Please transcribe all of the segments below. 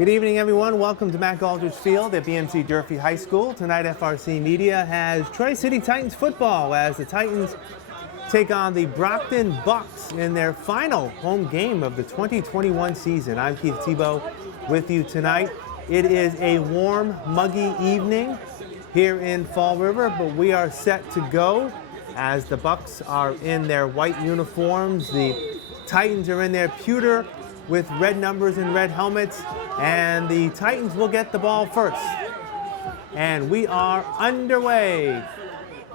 Good evening, everyone. Welcome to Matt Aldridge Field at BMC Durfee High School. Tonight, FRC Media has Tri-City Titans football as the Titans take on the Brockton Bucs in their final home game of the 2021 season. I'm Keith Tebow with you tonight. It is a warm, muggy evening here in Fall River, but we are set to go as the Bucs are in their white uniforms. The Titans are in their pewter with red numbers and red helmets, and the Titans will get the ball first. And we are underway.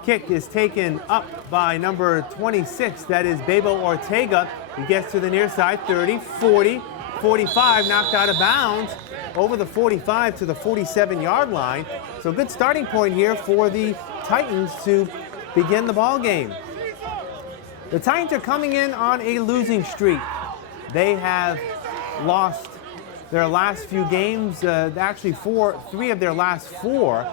Kick is taken up by number 26, that is Bebo Ortega. He gets to the near side, 30, 40, 45, knocked out of bounds over the 45 to the 47-yard line. So good starting point here for the Titans to begin the ball game. The Titans are coming in on a losing streak. They have lost their last few games, actually three of their last four,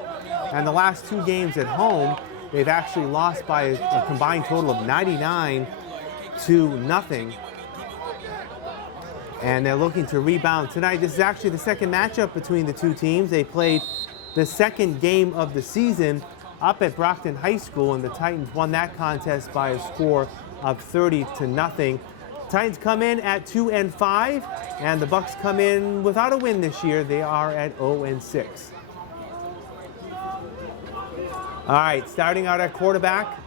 and the last two games at home, they've actually lost by a combined total of 99-0. And they're looking to rebound tonight. This is actually the second matchup between the two teams. They played the second game of the season up at Brockton High School, and the Titans won that contest by a score of 30-0. Titans come in at 2-5, and the Bucs come in without a win this year. They are at 0-6. All right, starting out at quarterback,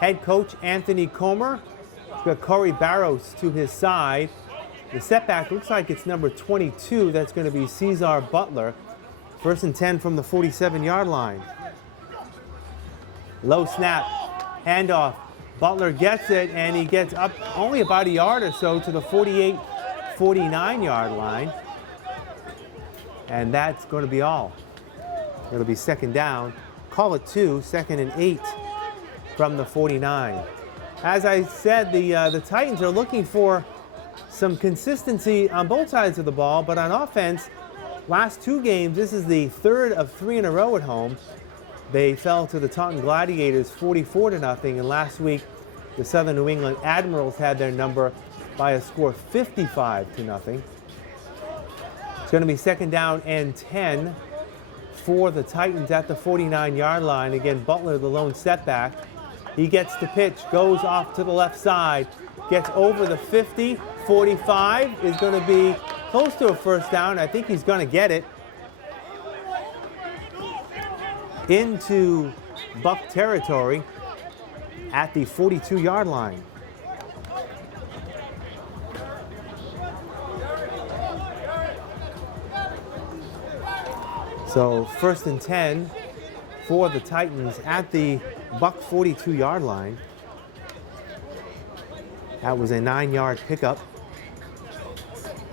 head coach Anthony Comer. Got Corey Barros to his side. The setback looks like it's number 22. That's going to be Cesar Butler. 1st and 10 from the 47-yard line. Low snap, handoff. Butler gets it, and he gets up only about a yard or so to the 48, 49-yard line. And that's going to be all. It'll be second down. Call it 2, 2nd and 8 from the 49. As I said, the Titans are looking for some consistency on both sides of the ball, but on offense, last two games, this is the third of 3 in a row at home. They fell to the Taunton Gladiators 44-0, and last week the Southern New England Admirals had their number by a score 55-0. It's going to be second down and 10 for the Titans at the 49-yard line. Again, Butler, the lone setback. He gets the pitch, goes off to the left side, gets over the 50, 45 is going to be close to a first down. I think he's going to get it. Into Buck territory at the 42-yard line. So 1st and 10 for the Titans at the Buck 42-yard line. That was a 9-yard pickup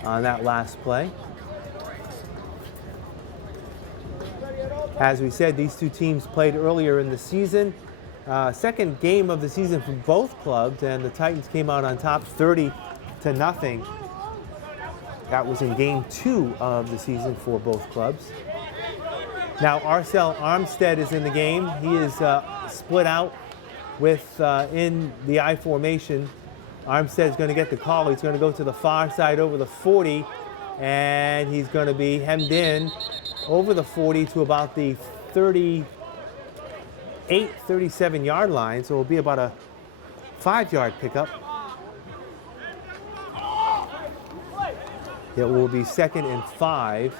on that last play. As we said, these two teams played earlier in the season. Second game of the season for both clubs, and the Titans came out on top 30-0. That was in game 2 of the season for both clubs. Now Arcel Armstead is in the game. He is split out with in the I formation. Armstead is going to get the call. He's going to go to the far side over the 40, and he's going to be hemmed in over the 40 to about the 38, 37-yard line, so it'll be about a 5-yard pickup. It will be 2nd and 5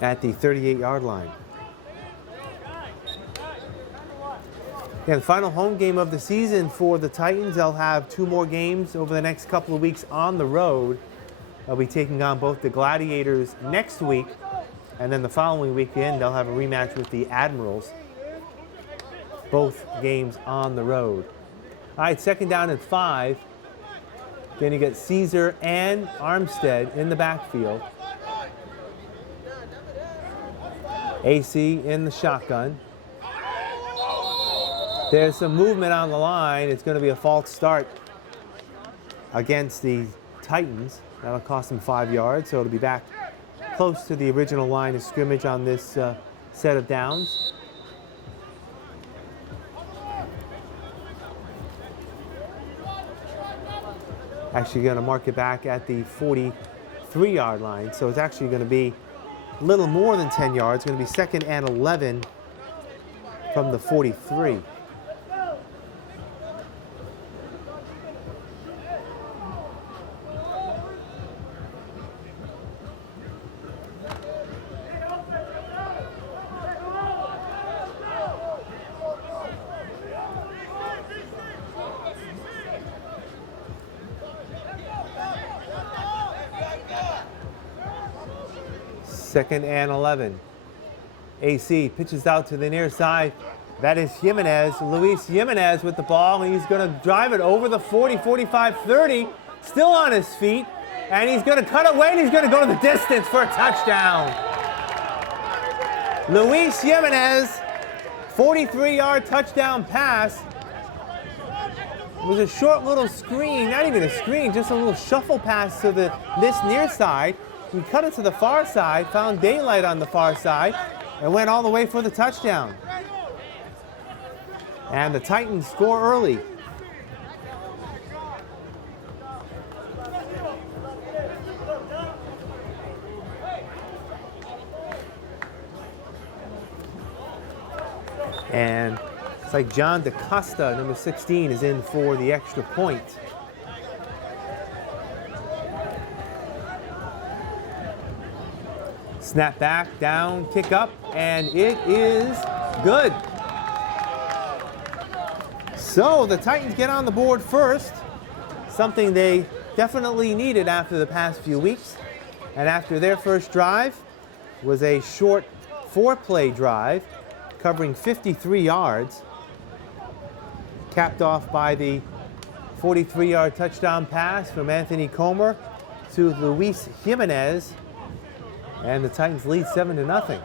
at the 38-yard line. Yeah, the final home game of the season for the Titans. They'll have 2 more games over the next couple of weeks on the road. They'll be taking on both the Gladiators next week, and then the following weekend they'll have a rematch with the Admirals. Both games on the road. All right, second down and 5. Then you get Caesar and Armstead in the backfield. AC in the shotgun. There's some movement on the line. It's going to be a false start against the Titans. That'll cost them 5 yards, so it'll be back close to the original line of scrimmage on this set of downs. Actually going to mark it back at the 43-yard line. So it's actually going to be a little more than 10 yards. It's going to be 2nd and 11 from the 43. Second and 11. AC pitches out to the near side. That is Jimenez, Luis Jimenez with the ball. He's going to drive it over the 40, 45, 30. Still on his feet. And he's going to cut away and he's going to go to the distance for a touchdown. Luis Jimenez, 43-yard touchdown pass. It was a short little screen, not even a screen, just a little shuffle pass to this near side. He cut it to the far side, found daylight on the far side, and went all the way for the touchdown. And the Titans score early. And it's like John DaCosta, number 16, is in for the extra point. Snap back, down, kick up, and it is good. So the Titans get on the board first, something they definitely needed after the past few weeks. And after their first drive was a short 4-play drive covering 53 yards, capped off by the 43-yard touchdown pass from Anthony Comer to Luis Jimenez. And the Titans lead 7-0.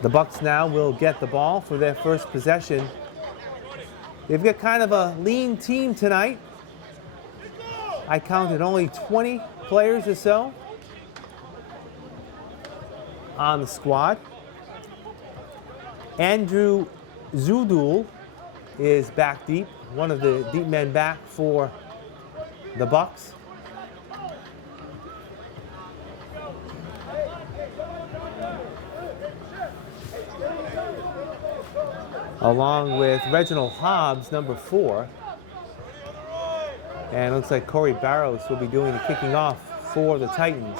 The Bucs now will get the ball for their first possession. They've got kind of a lean team tonight. I counted only 20 players or so on the squad. Andrew Zudul is back deep, one of the deep men back for the Bucs. Along with Reginald Hobbs, number 4. And it looks like Corey Barrows will be doing the kicking off for the Titans.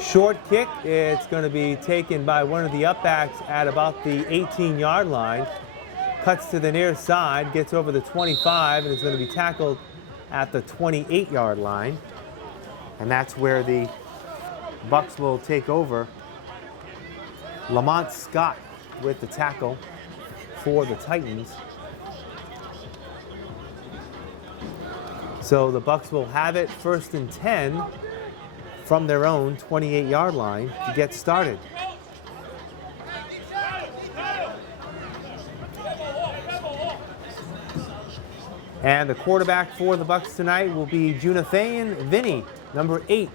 Short kick, it's going to be taken by one of the upbacks at about the 18-yard line. Cuts to the near side, gets over the 25, and is going to be tackled at the 28-yard line. And that's where the Bucs will take over. Lamont Scott with the tackle for the Titans. So the Bucs will have it 1st and 10 from their own 28-yard line to get started. And the quarterback for the Bucs tonight will be Junathan Vinny, number 8.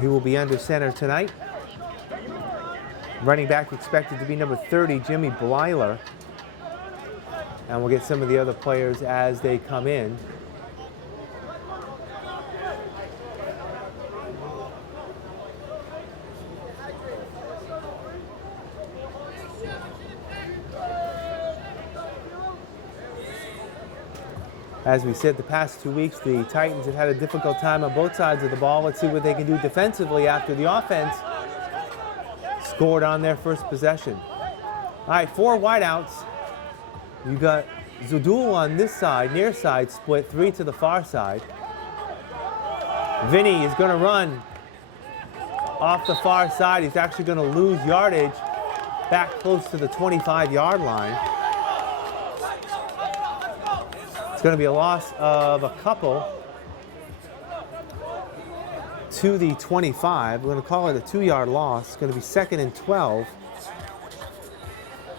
He will be under center tonight. Running back expected to be number 30, Jimmy Blyler. And we'll get some of the other players as they come in. As we said, the past 2 weeks, the Titans have had a difficult time on both sides of the ball. Let's see what they can do defensively after the offense scored on their first possession. All right, 4 wideouts. You got Zudul on this side, near side, split 3 to the far side. Vinny is going to run off the far side. He's actually going to lose yardage back close to the 25-yard line. It's going to be a loss of a couple to the 25. We're going to call it a 2-yard loss. It's going to be 2nd and 12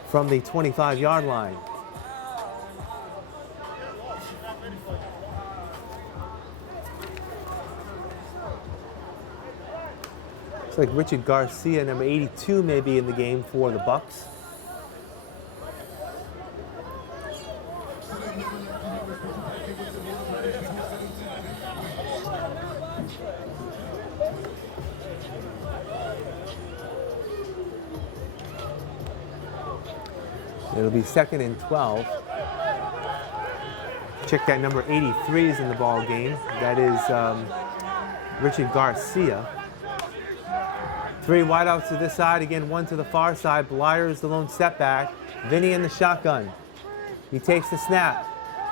from the 25-yard line. Looks like Richard Garcia, number 82, may be in the game for the Bucs. It'll be 2nd and 12. Check that number 83 is in the ball game. That is Richard Garcia. 3 wideouts to this side, again 1 to the far side. Blyer's the lone step back. Vinny in the shotgun. He takes the snap.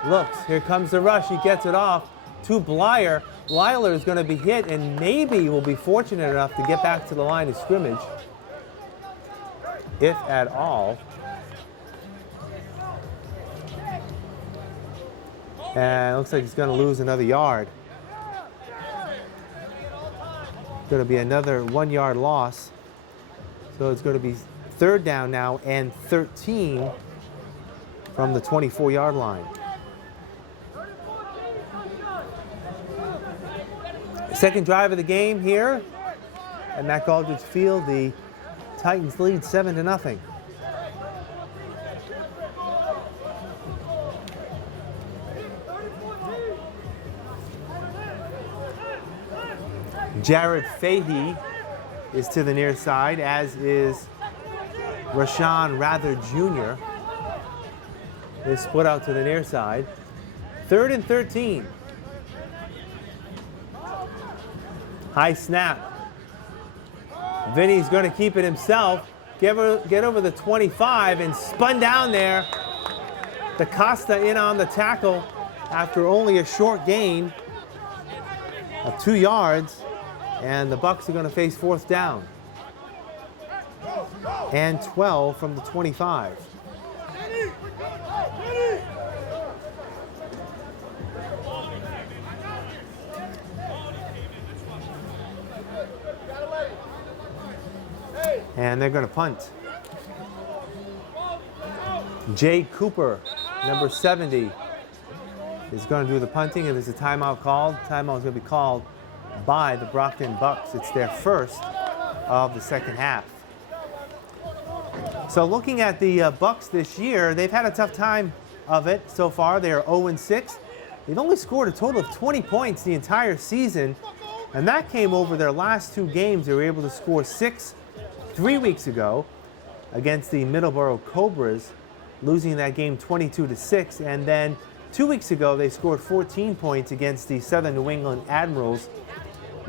Looks, here comes the rush. He gets it off to Blyer. Blyer is going to be hit and maybe will be fortunate enough to get back to the line of scrimmage, if at all. And it looks like he's going to lose another yard. Going to be another 1-yard loss. So it's going to be 3rd down now and 13 from the 24-yard line. Second drive of the game here at Mack Aldridge Field. The Titans lead 7-0. Jared Fahey is to the near side, as is Rashawn Rather Jr. They split out to the near side. 3rd and 13. High snap. Vinny's going to keep it himself. Get over the 25 and spun down there. DaCosta in on the tackle after only a short gain of 2 yards. And the Bucs are going to face 4th down and 12 from the 25. And they're going to punt. Jay Cooper, number 70, is going to do the punting, and there's a timeout called. Timeout is going to be called by the Brockton Bucs. It's their first of the second half. So looking at the Bucs this year, they've had a tough time of it so far. They are 0-6. They've only scored a total of 20 points the entire season, and that came over their last 2 games. They were able to score 6 3 weeks ago against the Middleborough Cobras, losing that game 22-6, and then 2 weeks ago they scored 14 points against the Southern New England Admirals,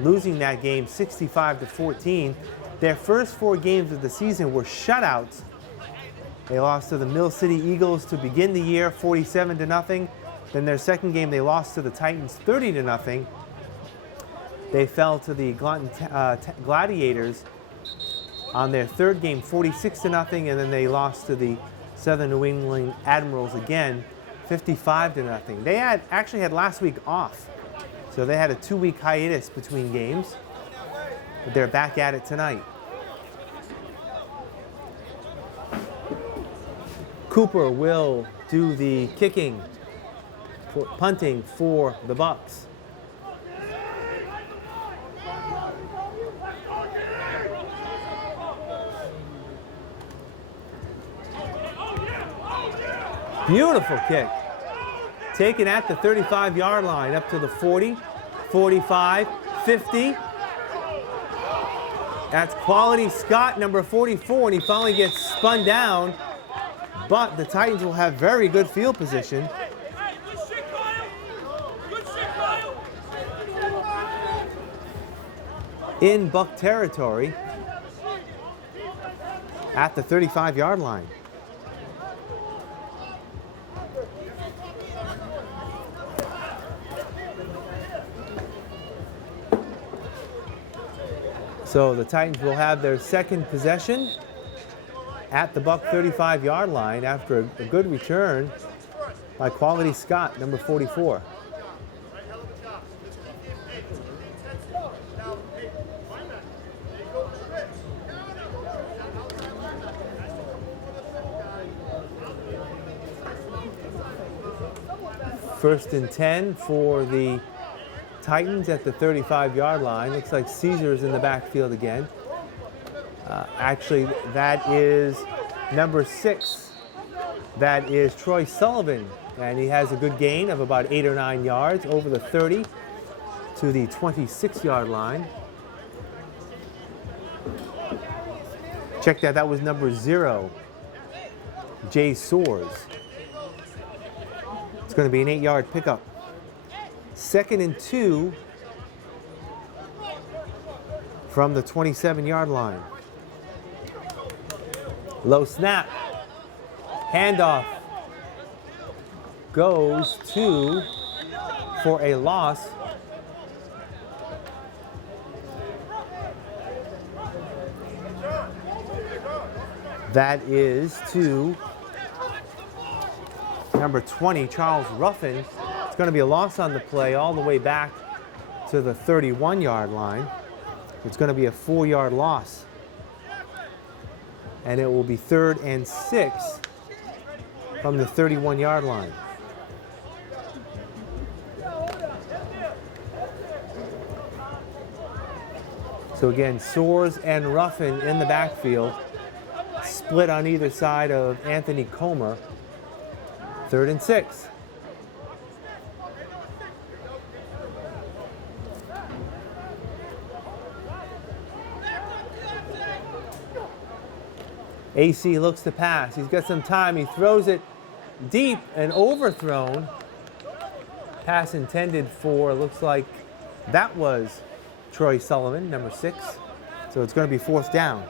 losing that game 65-14. Their first 4 games of the season were shutouts. They lost to the Mill City Eagles to begin the year, 47-0. Then their second game they lost to the Titans 30-0. They fell to the Gladiators on their third game, 46-0, and then they lost to the Southern New England Admirals again, 55-0. They actually had last week off. So they had a 2-week hiatus between games, but they're back at it tonight. Cooper will do the kicking, punting for the Bucs. Beautiful kick. Taken at the 35-yard line, up to the 40, 45, 50. That's Quality Scott, number 44, and he finally gets spun down. But the Titans will have very good field position. In Buck territory at the 35-yard line. So the Titans will have their second possession at the Buck 35-yard line after a good return by Quality Scott, number 44. First and 10 for the Titans at the 35-yard line. Looks like Caesar's in the backfield again. Actually, that is number 6. That is Troy Sullivan, and he has a good gain of about 8 or 9 yards over the 30 to the 26-yard line. Check that, that was number 0, Jay Soares. It's going to be an 8-yard pickup. 2nd and 2 from the 27-yard line. Low snap. Handoff goes to, for a loss, that is to number 20, Charles Ruffin. It's going to be a loss on the play all the way back to the 31-yard line. It's going to be a 4-yard loss. And it will be 3rd and 6 from the 31-yard line. So again, Soares and Ruffin in the backfield, split on either side of Anthony Comer. 3rd and 6. AC looks to pass. He's got some time. He throws it deep and overthrown. Pass intended for, looks like that was Troy Sullivan, number 6. So it's going to be 4th down.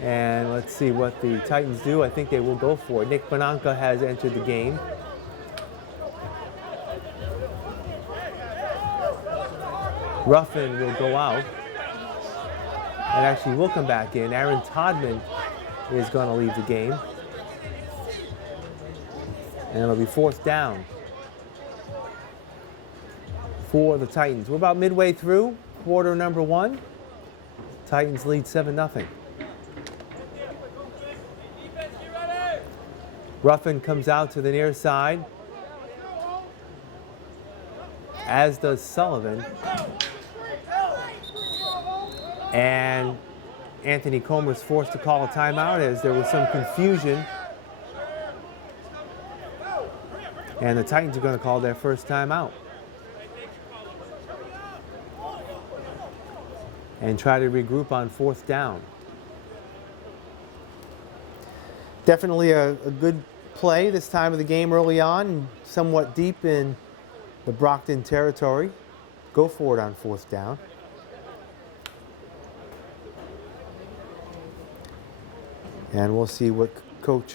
And let's see what the Titans do. I think they will go for it. Nick Bonanca has entered the game. Ruffin will go out. And actually will come back in. Aaron Todman is going to leave the game. And it'll be 4th down for the Titans. We're about midway through quarter number 1. Titans lead 7-0. Ruffin comes out to the near side, as does Sullivan. And Anthony Comer is forced to call a timeout as there was some confusion. And the Titans are going to call their first timeout. And try to regroup on 4th down. Definitely a good play this time of the game early on, somewhat deep in the Brockton territory. Go for it on 4th down. And we'll see what coach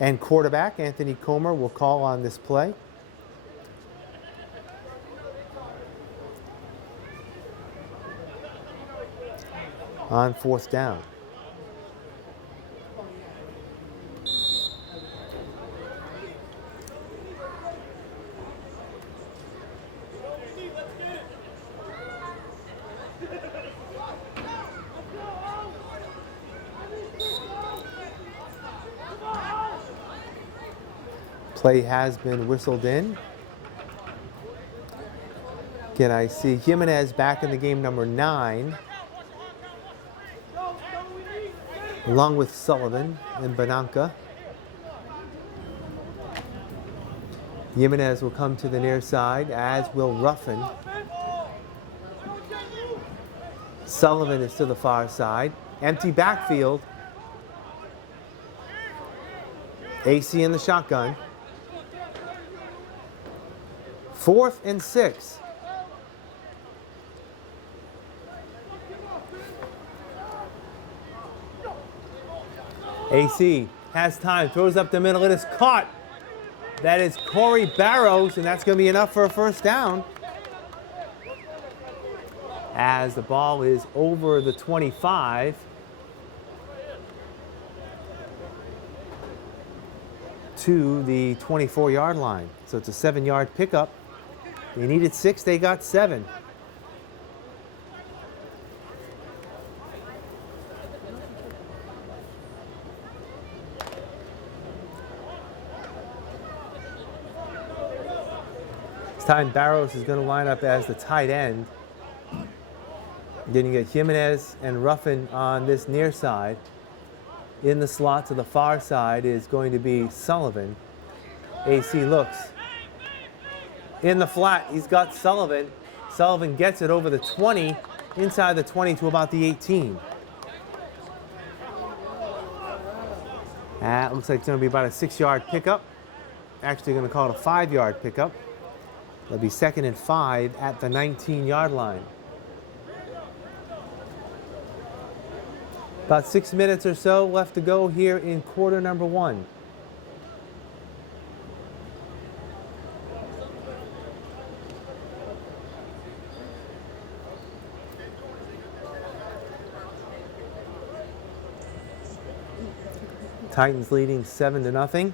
and quarterback Anthony Comer will call on this play. On 4th down. Play has been whistled in. Again, I see Jimenez back in the game, number 9, along with Sullivan and Bonanca. Jimenez will come to the near side, as will Ruffin. Sullivan is to the far side. Empty backfield. AC in the shotgun. 4th and 6. AC has time, throws up the middle, it is caught. That is Corey Barrows, and that's going to be enough for a 1st down. As the ball is over the 25. To the 24-yard line. So it's a 7-yard pickup. They needed 6, they got 7. This time Barrows is going to line up as the tight end. Then you get Jimenez and Ruffin on this near side. In the slot to the far side is going to be Sullivan. AC looks. In the flat, he's got Sullivan. Sullivan gets it over the 20, inside the 20 to about the 18. That looks like it's going to be about a 6-yard pickup. Actually going to call it a 5-yard pickup. It'll be 2nd and 5 at the 19-yard line. About 6 minutes or so left to go here in quarter number 1. Titans leading 7-0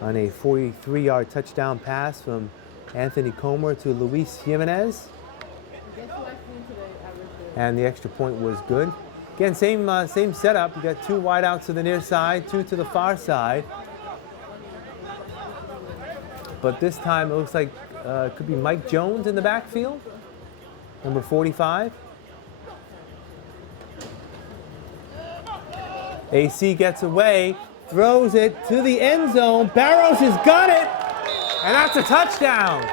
on a 43-yard touchdown pass from Anthony Comer to Luis Jimenez. And the extra point was good. Again, same setup. You got 2 wideouts to the near side, 2 to the far side. But this time it looks like it could be Mike Jones in the backfield, number 45. AC gets away, throws it to the end zone. Barrows has got it, and that's a touchdown.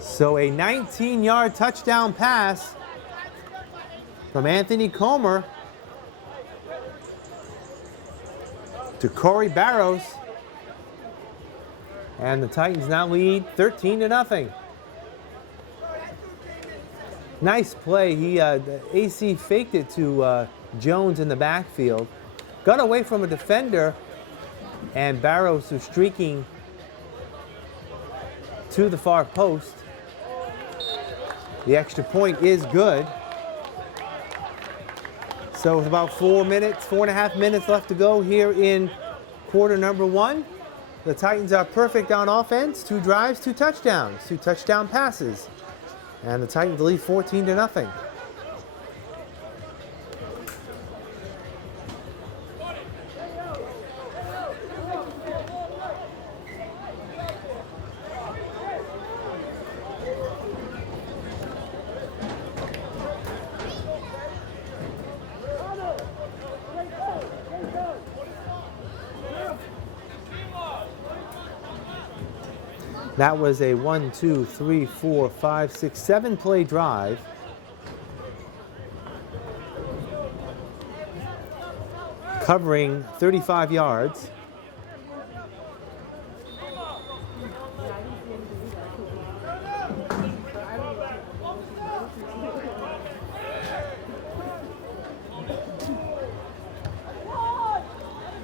So a 19-yard touchdown pass from Anthony Comer to Corey Barrows. And the Titans now lead 13-0. Nice play. The AC faked it to Jones in the backfield. Got away from a defender, and Barrows was streaking to the far post. The extra point is good. So with about 4.5 minutes left to go here in quarter number 1. The Titans are perfect on offense. 2 drives, 2 touchdowns, 2 touchdown passes. And the Titans lead 14-0. That was a 1, 2, 3, 4, 5, 6, 7 play drive. Covering 35 yards.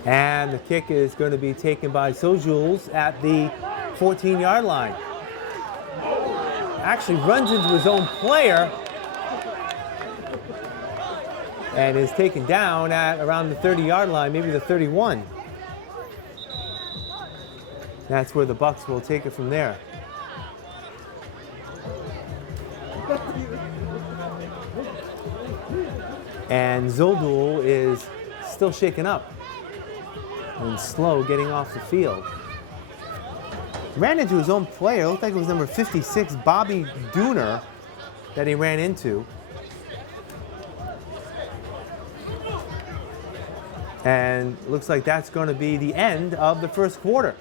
And the kick is going to be taken by Sojules at the 14-yard line. Actually runs into his own player and is taken down at around the 30-yard line, maybe the 31. That's where the Bucs will take it from there. And Zoldul is still shaken up and slow getting off the field. Ran into his own player. It looked like it was number 56, Bobby Dooner, that he ran into. And looks like that's going to be the end of the first quarter.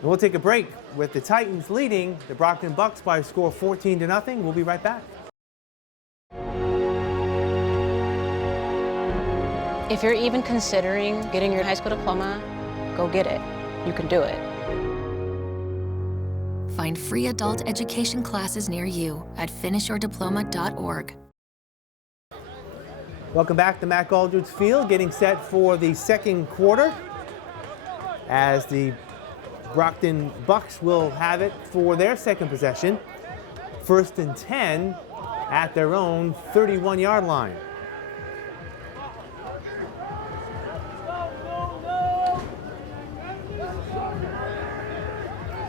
And we'll take a break with the Titans leading the Brockton Bucs by a score of 14-0. We'll be right back. If you're even considering getting your high school diploma, go get it. You can do it. Find free adult education classes near you at finishyourdiploma.org. Welcome back to Matt Aldridge Field, getting set for the second quarter as the Brockton Bucs will have it for their second possession. 1st and 10 at their own 31-yard line.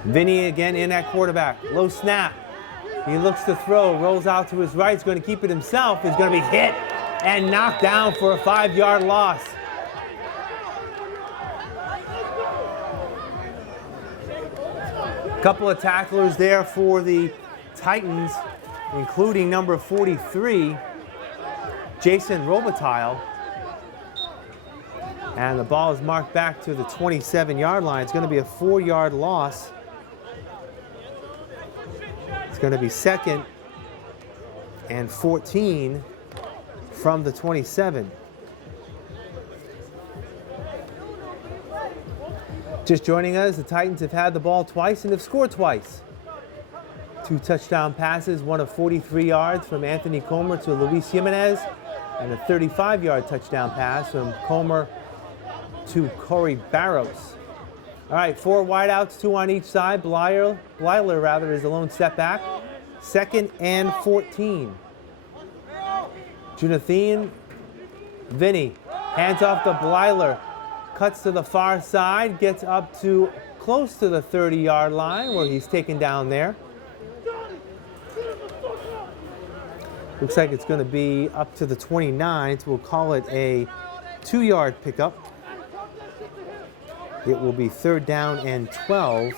Vinny again in at quarterback. Low snap. He looks to throw, rolls out to his right, he's going to keep it himself. He's going to be hit and knocked down for a 5-yard loss. A couple of tacklers there for the Titans, including number 43, Jason Robitaille. And the ball is marked back to the 27-yard line. It's going to be a 4-yard loss. It's going to be 2nd and 14 from the 27. Just joining us, the Titans have had the ball twice and have scored twice. 2 touchdown passes, one of 43 yards from Anthony Comer to Luis Jimenez, and a 35-yard touchdown pass from Comer to Corey Barrows. All right, 4 wideouts, 2 on each side. Blyler is the lone step back. 2nd and 14. Junathan Vinny hands off to Blyler. Cuts to the far side, gets up to close to the 30-yard line where he's taken down there. Looks like it's going to be up to the 29th. We'll call it a 2-yard pickup. It will be 3rd down and 12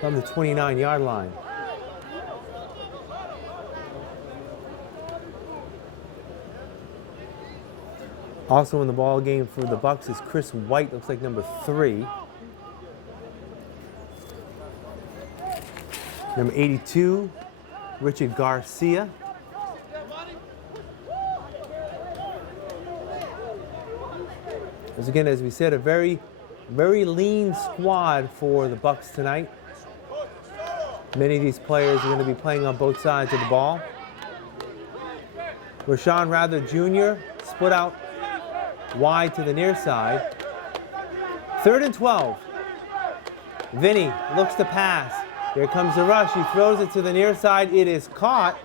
from the 29-yard line. Also in the ball game for the Bucs is Chris White, looks like number 3. Number 82, Richard Garcia. Again, as we said, a very lean squad for the Bucs tonight. Many of these players are going to be playing on both sides of the ball. Rashawn Rather Jr. split out wide to the near side. 3rd and 12. Vinny looks to pass. Here comes the rush. He throws it to the near side. It is caught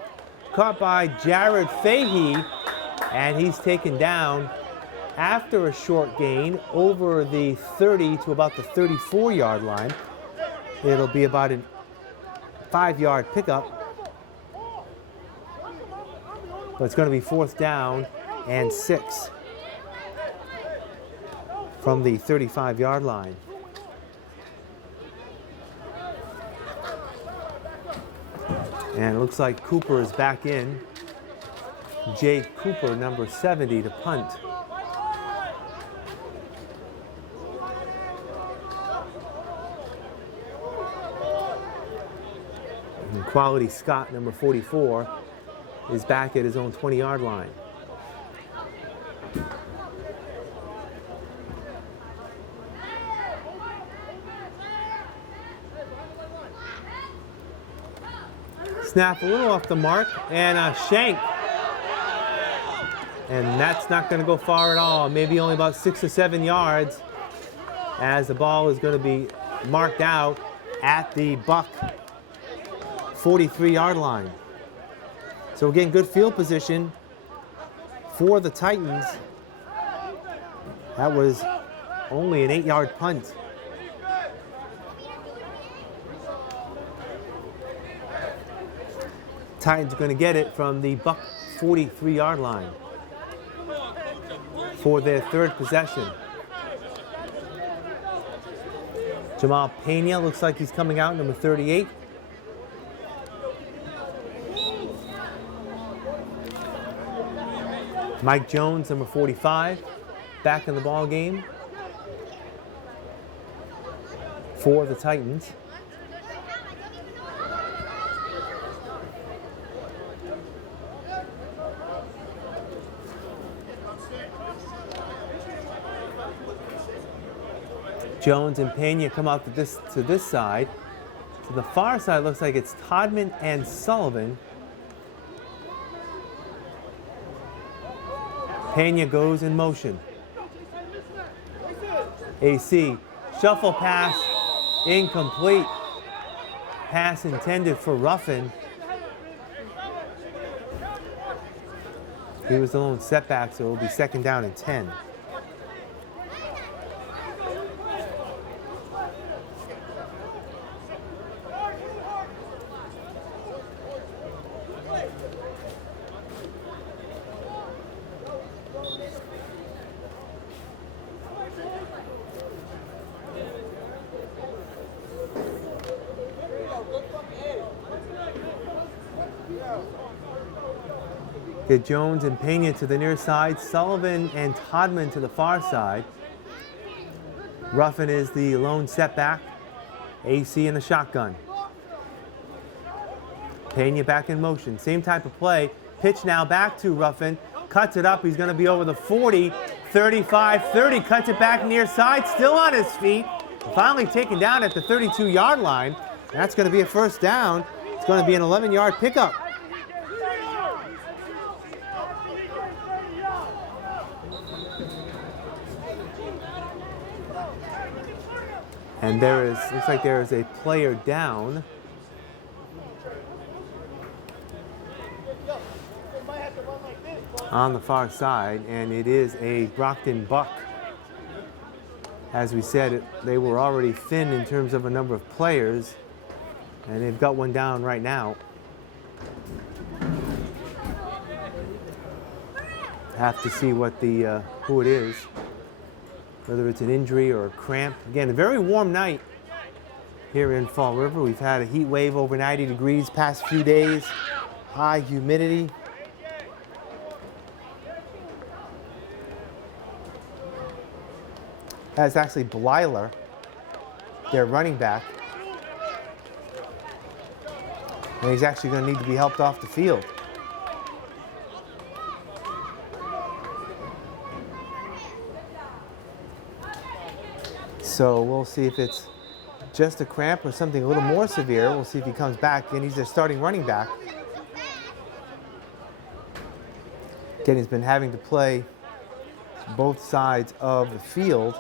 by Jared Fahey, and he's taken down after a short gain over the 30 to about the 34-yard line. It'll be about a 5-yard pickup. But it's going to be 4th down and 6 from the 35-yard line. And it looks like Cooper is back in. Jay Cooper, number 70, to punt. And Quality Scott, number 44, is back at his own 20-yard line. Snap a little off the mark, and a shank. And that's not going to go far at all, maybe only about 6 or 7 yards, as the ball is going to be marked out at the Buck 43-yard line. So again, good field position for the Titans. That was only an 8-yard punt. Titans are going to get it from the Buck 43-yard line for their 3rd possession. Jamal Pena looks like he's coming out, number 38. Mike Jones, number 45, back in the ball game for the Titans. Jones and Pena come out to this side. To the far side, looks like it's Todman and Sullivan. Pena goes in motion. AC, shuffle pass, incomplete. Pass intended for Ruffin. He was the lone setback, so it will be 2nd down and 10. Get Jones and Pena to the near side, Sullivan and Todman to the far side. Ruffin is the lone setback. AC in the shotgun. Pena back in motion. Same type of play. Pitch now back to Ruffin. Cuts it up. He's going to be over the 40. 35, 30. Cuts it back near side. Still on his feet. Finally taken down at the 32-yard line. And that's going to be a first down. It's going to be an 11-yard pickup. And looks like there is a player down. On the far side, and it is a Brockton Buck. As we said, they were already thin in terms of a number of players, and they've got one down right now. Have to see what who it is, whether it's an injury or a cramp. Again, a very warm night here in Fall River. We've had a heat wave over 90 degrees past few days, high humidity. That's actually Blyler, their running back. And he's actually going to need to be helped off the field. So we'll see if it's just a cramp or something a little more severe. We'll see if he comes back, and he's their starting running back. Again, he's been having to play both sides of the field.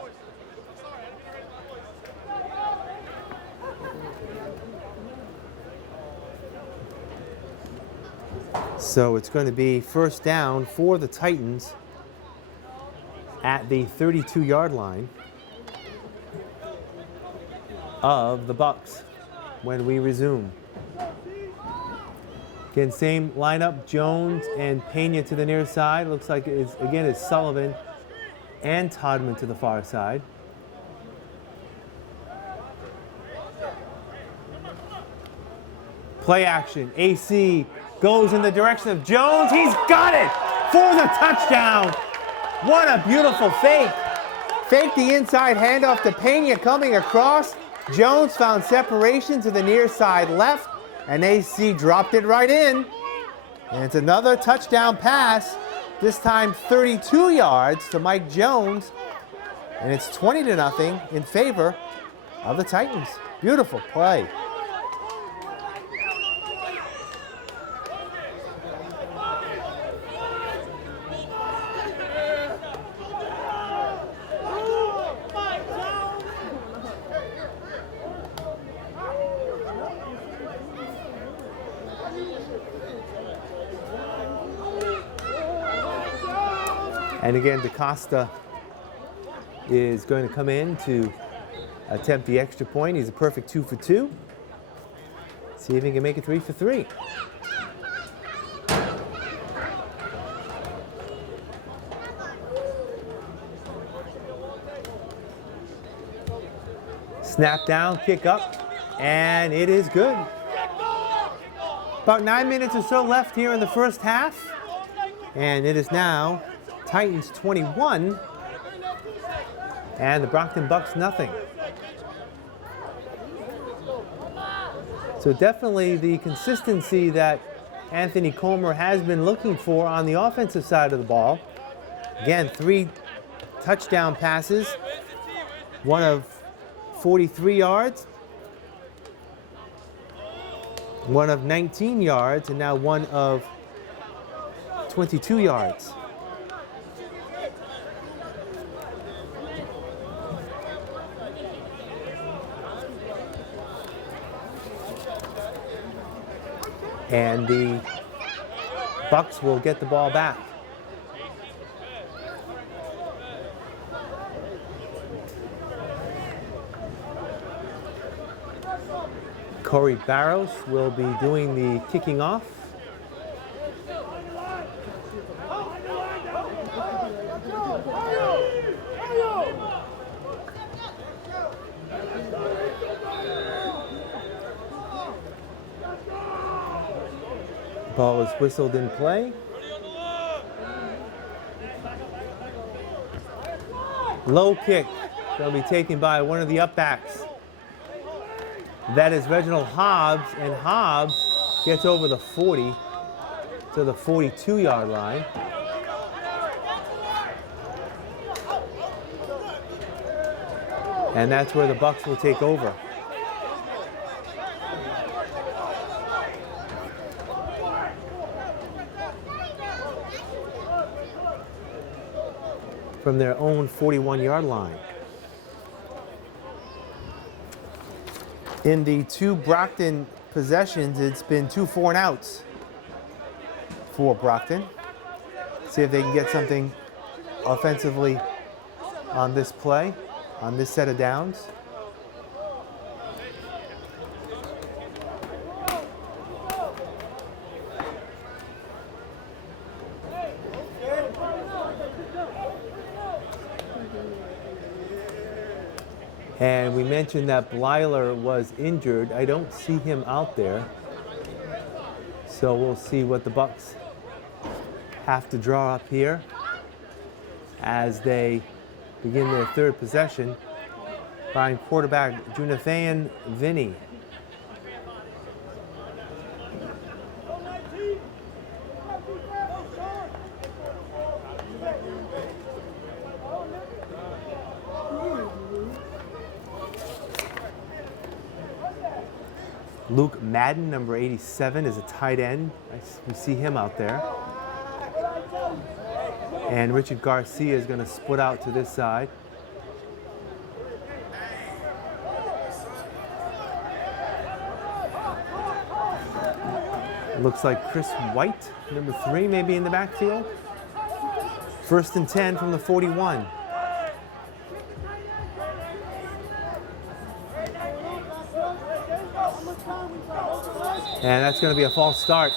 So it's going to be first down for the Titans at the 32-yard line of the Bucs when we resume. Again, same lineup, Jones and Pena to the near side. Looks like it's Sullivan and Todman to the far side. Play action, AC goes in the direction of Jones. He's got it for the touchdown. What a beautiful fake. Fake the inside handoff to Pena coming across. Jones found separation to the near side left, and AC dropped it right in. And it's another touchdown pass, this time 32 yards to Mike Jones. And it's 20-0 in favor of the Titans. Beautiful play. And again, DaCosta is going to come in to attempt the extra point. He's a perfect 2 for 2. See if he can make it 3 for 3. Snap down, kick up, and it is good. About 9 minutes or so left here in the first half. And it is now Titans 21 and the Brockton Bucs nothing. So definitely the consistency that Anthony Comer has been looking for on the offensive side of the ball. Again, 3 touchdown passes, one of 43 yards, one of 19 yards, and now one of 22 yards. And the Bucs will get the ball back. Corey Barrows will be doing the kicking off. Ball is whistled in play. Low kick that'll be taken by one of the upbacks. That is Reginald Hobbs, and Hobbs gets over the 40 to the 42-yard line. And that's where the Bucs will take over. From their own 41-yard line. In the two Brockton possessions, it's been 2 4-and-outs for Brockton. See if they can get something offensively on this play, on this set of downs. And we mentioned that Blyler was injured. I don't see him out there. So we'll see what the Bucs have to draw up here as they begin their third possession. By quarterback Jonathan Vinny. Luke Madden, number 87, is a tight end. We see him out there. And Richard Garcia is going to split out to this side. Looks like Chris White, number 3, may be in the backfield. 1st and 10 from the 41. And that's going to be a false start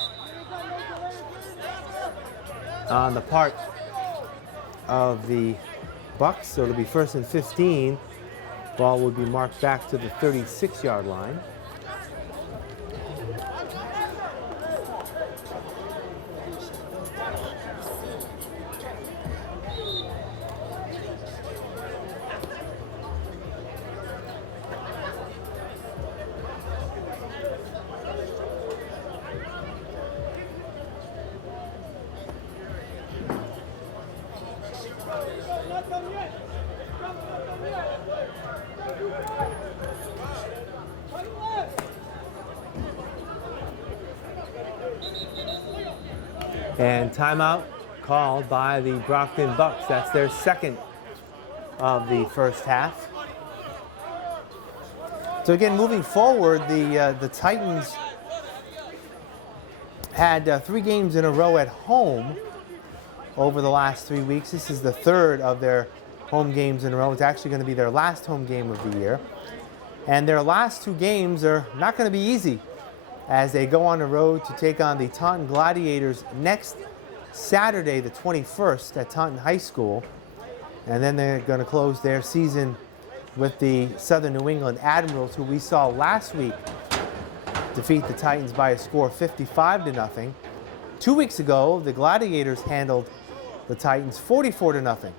on the part of the Bucs. So it'll be 1st and 15. Ball will be marked back to the 36-yard line. And timeout called by the Brockton Bucs. That's their second of the first half. So again, moving forward, the Titans had 3 games in a row at home over the last 3 weeks. This is the 3rd of their home games in a row. It's actually going to be their last home game of the year. And their last 2 games are not going to be easy as they go on the road to take on the Taunton Gladiators next Saturday, the 21st, at Taunton High School. And then they're going to close their season with the Southern New England Admirals, who we saw last week defeat the Titans by a score of 55-0. 2 weeks ago, the Gladiators handled the Titans 44-0.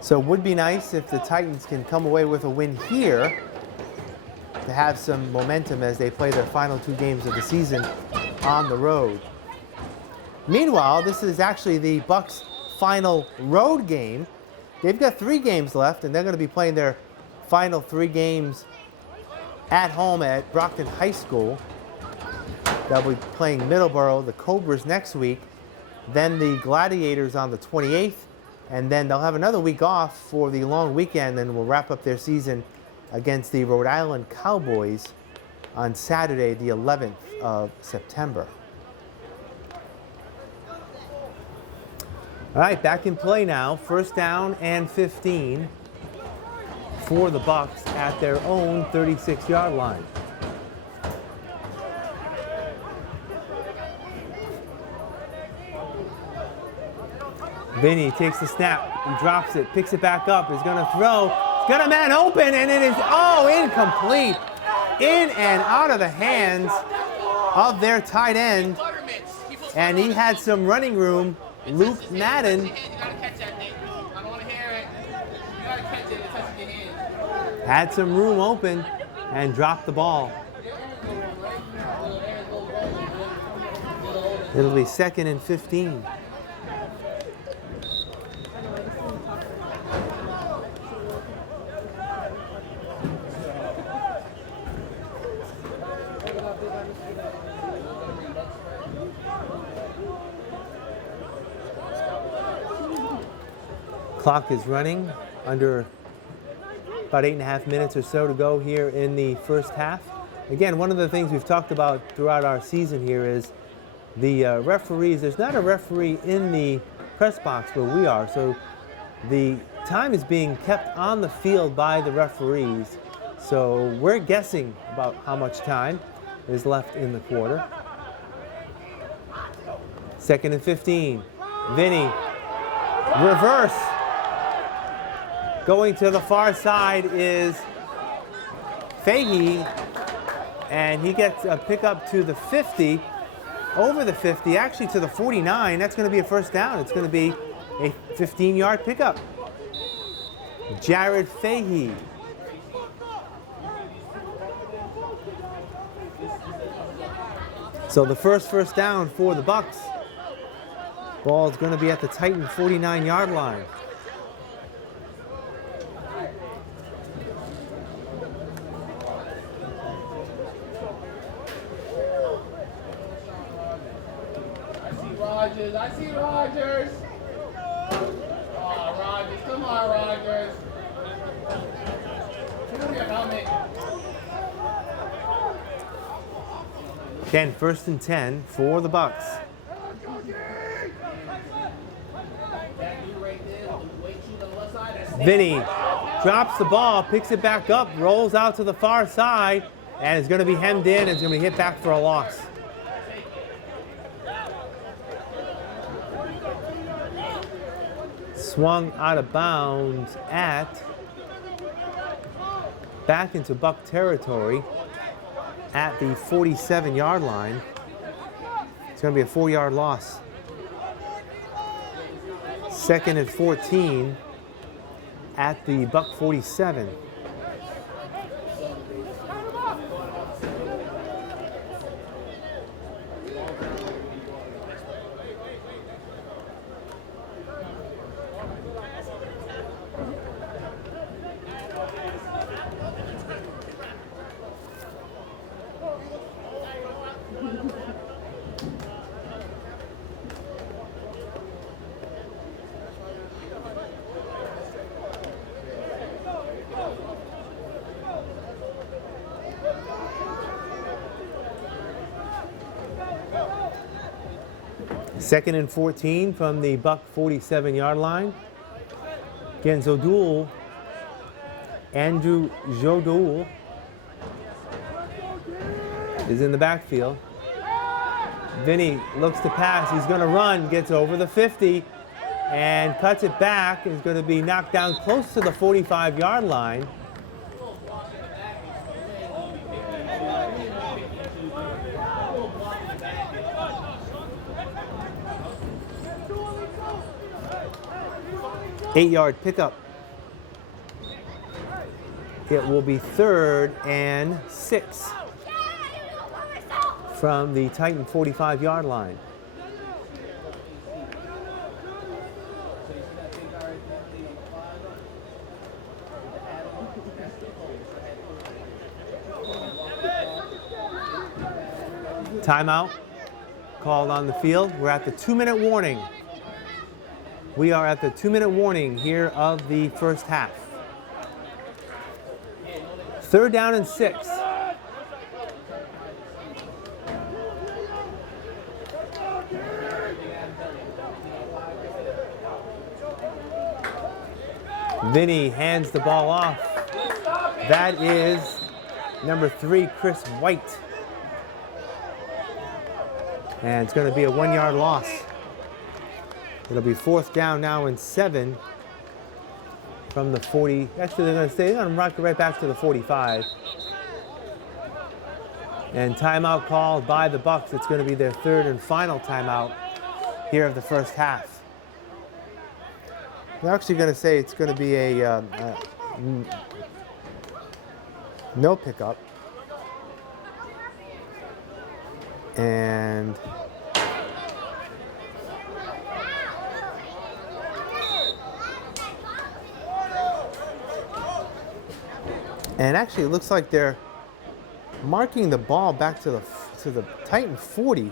So it would be nice if the Titans can come away with a win here to have some momentum as they play their final 2 games of the season on the road. Meanwhile, this is actually the Bucs' final road game. They've got 3 games left, and they're going to be playing their final 3 games at home at Brockton High School. They'll be playing Middleborough, the Cobras, next week, then the Gladiators on the 28th, and then they'll have another week off for the long weekend, and we'll wrap up their season against the Rhode Island Cowboys on Saturday, the 11th of September. All right, back in play now. 1st down and 15 for the Bucs at their own 36-yard line. Vinny takes the snap, he drops it, picks it back up, is going to throw. Got a man open, and it is, incomplete. In and out of the hands of their tight end. And he had some running room. Luke Madden had some room open and dropped the ball. It'll be 2nd and 15. Clock is running, under about 8.5 minutes or so to go here in the first half. Again, one of the things we've talked about throughout our season here is the referees. There's not a referee in the press box where we are, so the time is being kept on the field by the referees. So we're guessing about how much time is left in the quarter. 2nd and 15. Vinny, reverse. Going to the far side is Fahey, and he gets a pickup to the 50, over the 50, actually to the 49. That's going to be a first down. It's going to be a 15-yard pickup. Jared Fahey. So the first down for the Bucs. Ball's going to be at the Titan 49-yard line. I see Rogers. Oh, Rogers, come on, Rogers. Give me your helmet. Again, 1st and 10 for the Bucs. Vinny drops the ball, picks it back up, rolls out to the far side, and is going to be hemmed in and is going to be hit back for a loss. Swung out of bounds back into Buck territory at the 47-yard line. It's going to be a 4-yard loss. 2nd and 14 at the Buck 47. Second and 14 from the Buck 47-yard line. Again, Andrew Jodoul is in the backfield. Vinny looks to pass. He's going to run, gets over the 50, and cuts it back. Is going to be knocked down close to the 45-yard line. Eight-yard pickup. It will be 3rd and 6 from the Titan 45-yard line. Timeout called on the field. We're at the 2-minute warning. We are at the 2-minute warning here of the first half. 3rd down and 6. Vinny hands the ball off. That is number 3, Chris White. And it's going to be a 1-yard loss. It'll be 4th down now and 7 from the 40. Actually, they're going to rock it right back to the 45. And timeout called by the Bucs. It's going to be their 3rd and final timeout here of the first half. They're actually going to say it's going to be No pickup. And actually it looks like they're marking the ball back to the Titan 40.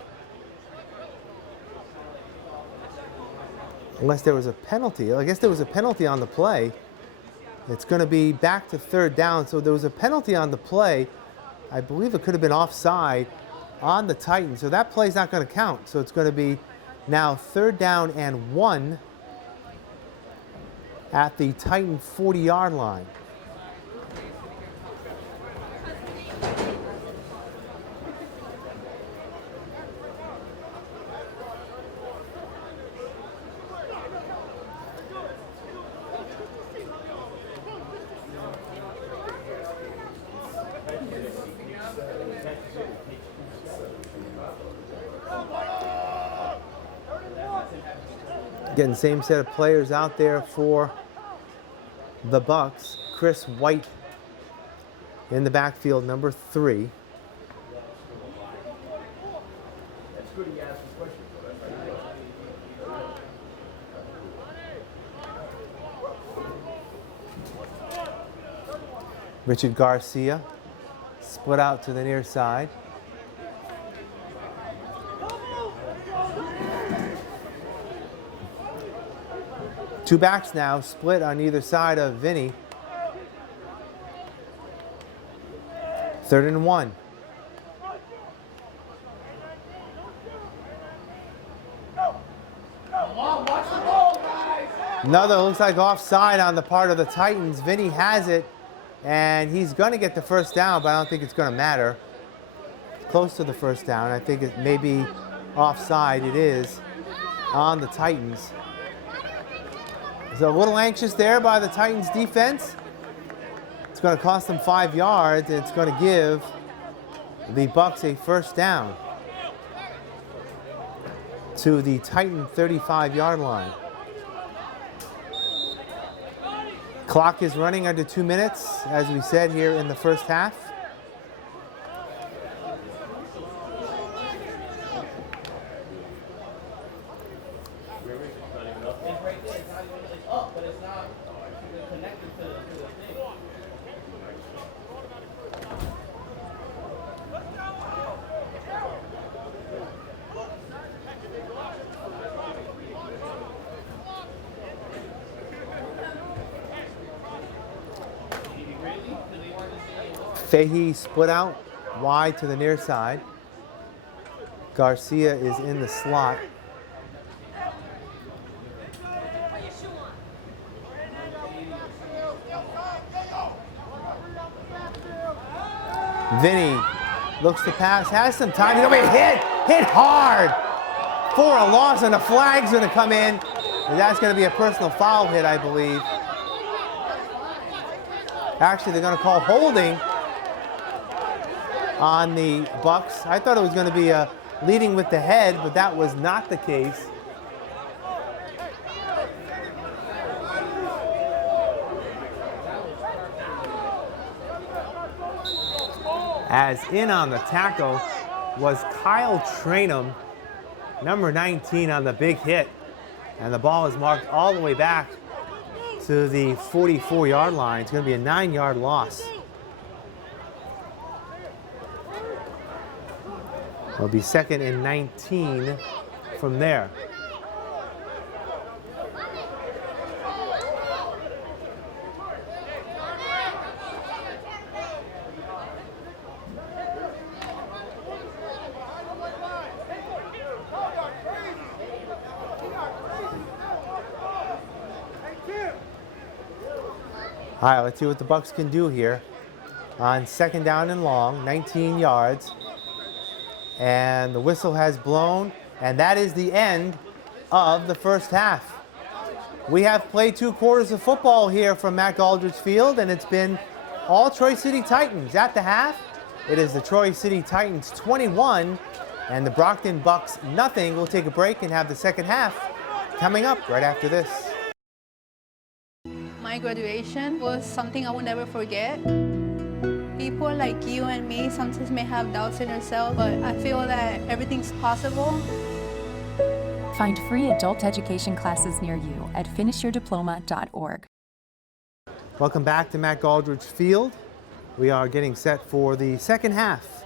Unless there was a penalty. I guess there was a penalty on the play. It's going to be back to third down. So there was a penalty on the play. I believe it could have been offside on the Titans. So that play's not going to count. So it's going to be now third down and 1 at the Titan 40-yard line. Again, same set of players out there for the Bucs. Chris White in the backfield, number 3. Richard Garcia split out to the near side. Two backs now split on either side of Vinny. 3rd and 1. Another looks like offside on the part of the Titans. Vinny has it, and he's going to get the first down, but I don't think it's going to matter. Close to the first down. I think it may be offside. It is on the Titans. So a little anxious there by the Titans defense. It's going to cost them 5 yards, and it's going to give the Bucs a first down to the Titan 35-yard line. Clock is running under 2 minutes, as we said, here in the first half. Fahey split out wide to the near side. Garcia is in the slot. Vinny looks to pass, has some time. He's going to be hit hard for a loss, and the flag's going to come in. And that's going to be a personal foul hit, I believe. Actually, they're going to call holding on the Bucs. I thought it was going to be a leading with the head, but that was not the case. As in on the tackle was Kyle Trainum, number 19, on the big hit. And the ball is marked all the way back to the 44-yard line. It's going to be a 9-yard loss. It'll be 2nd and 19 from there. All right, let's see what the Bucs can do here. On 2nd down and long, 19 yards. And the whistle has blown, and that is the end of the first half. We have played 2 quarters of football here from Matt Aldridge Field, and it's been all Troy City Titans. At the half, it is the Troy City Titans 21 and the Brockton Bucs nothing. We'll take a break and have the second half coming up right after this. My graduation was something I will never forget. People like you and me sometimes may have doubts in ourselves, but I feel that everything's possible. Find free adult education classes near you at finishyourdiploma.org. Welcome back to Matt Galdridge Field. We are getting set for the second half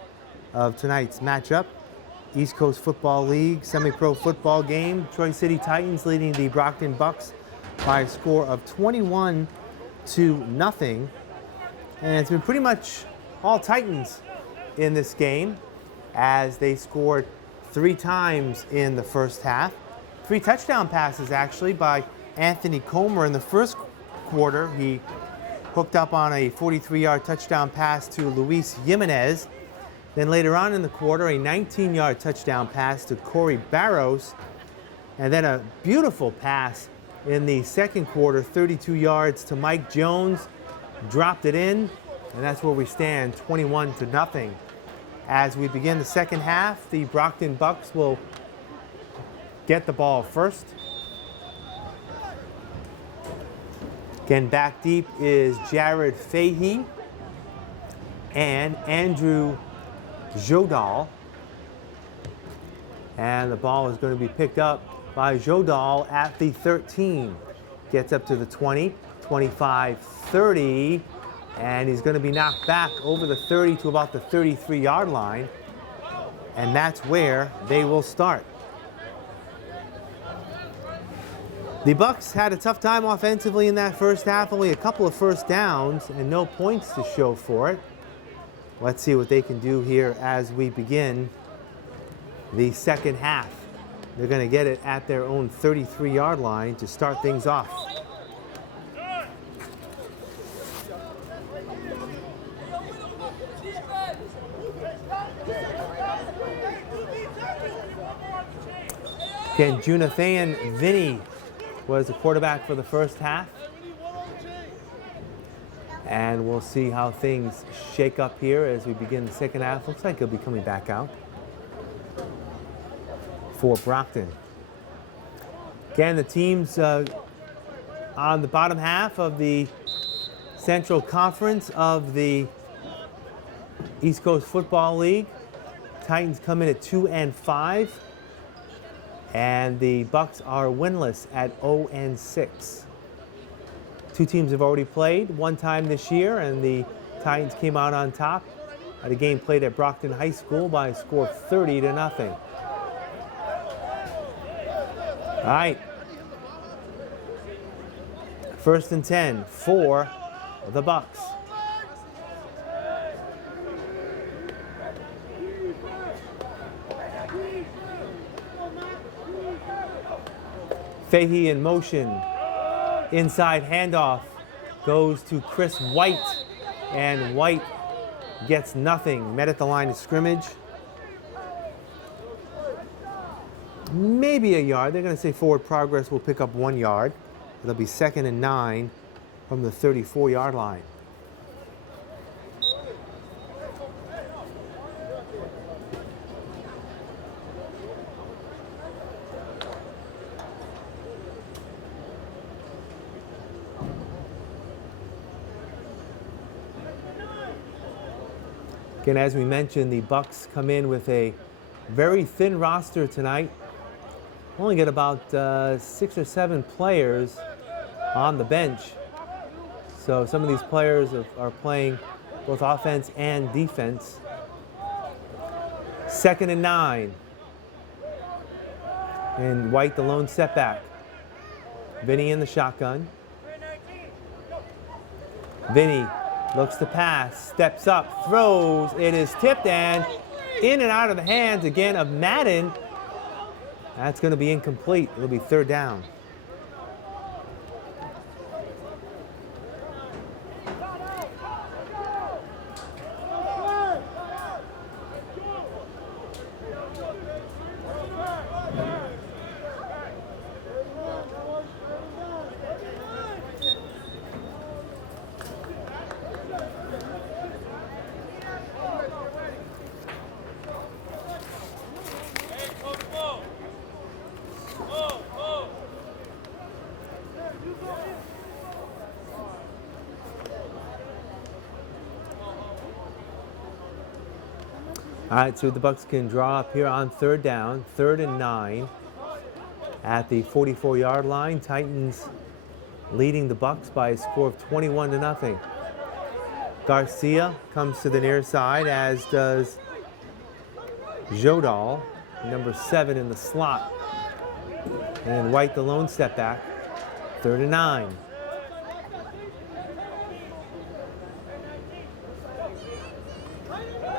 of tonight's matchup. East Coast Football League semi-pro football game. Troy City Titans leading the Brockton Bucs by a score of 21-0. And it's been pretty much all Titans in this game as they scored 3 times in the first half. 3 touchdown passes actually by Anthony Comer in the first quarter. He hooked up on a 43-yard touchdown pass to Luis Jimenez. Then later on in the quarter, a 19-yard touchdown pass to Corey Barrows. And then a beautiful pass in the second quarter, 32 yards to Mike Jones. Dropped it in, and that's where we stand, 21-0. As we begin the second half, the Brockton Bucs will get the ball first. Again, back deep is Jared Fahey and Andrew Jodal. And the ball is going to be picked up by Jodal at the 13. Gets up to the 20, 25, 30, and he's going to be knocked back over the 30 to about the 33-yard line, and that's where they will start. The Bucs had a tough time offensively in that first half, only a couple of first downs and no points to show for it. Let's see what they can do here as we begin the second half. They're going to get it at their own 33-yard line to start things off. Again, Junathan Vinny was the quarterback for the first half. And we'll see how things shake up here as we begin the second half. Looks like he'll be coming back out for Brockton. Again, the teams on the bottom half of the Central Conference of the East Coast Football League. Titans come in at 2-5. And the Bucs are winless at 0-6. 2 teams have already played one time this year, and the Titans came out on top at a game played at Brockton High School by a score of 30-0. All right. 1st and 10 for the Bucs. Fahey in motion, inside handoff goes to Chris White, and White gets nothing. Met at the line of scrimmage. Maybe a yard. They're going to say forward progress will pick up 1 yard. It'll be 2nd and 9 from the 34-yard line. Again, as we mentioned, the Bucs come in with a very thin roster tonight. Only get about 6 or 7 players on the bench. So some of these players are playing both offense and defense. 2nd and 9. And White, the lone setback. Vinny in the shotgun. Vinny looks to pass, steps up, throws. It is tipped and in and out of the hands again of Madden. That's going to be incomplete. It'll be 3rd down. All right, so the Bucs can draw up here on third down, 3rd and 9 at the 44-yard line. Titans leading the Bucs by a score of 21-0. Garcia comes to the near side, as does Jodal, number 7 in the slot. And White, the lone step back, 3rd and 9.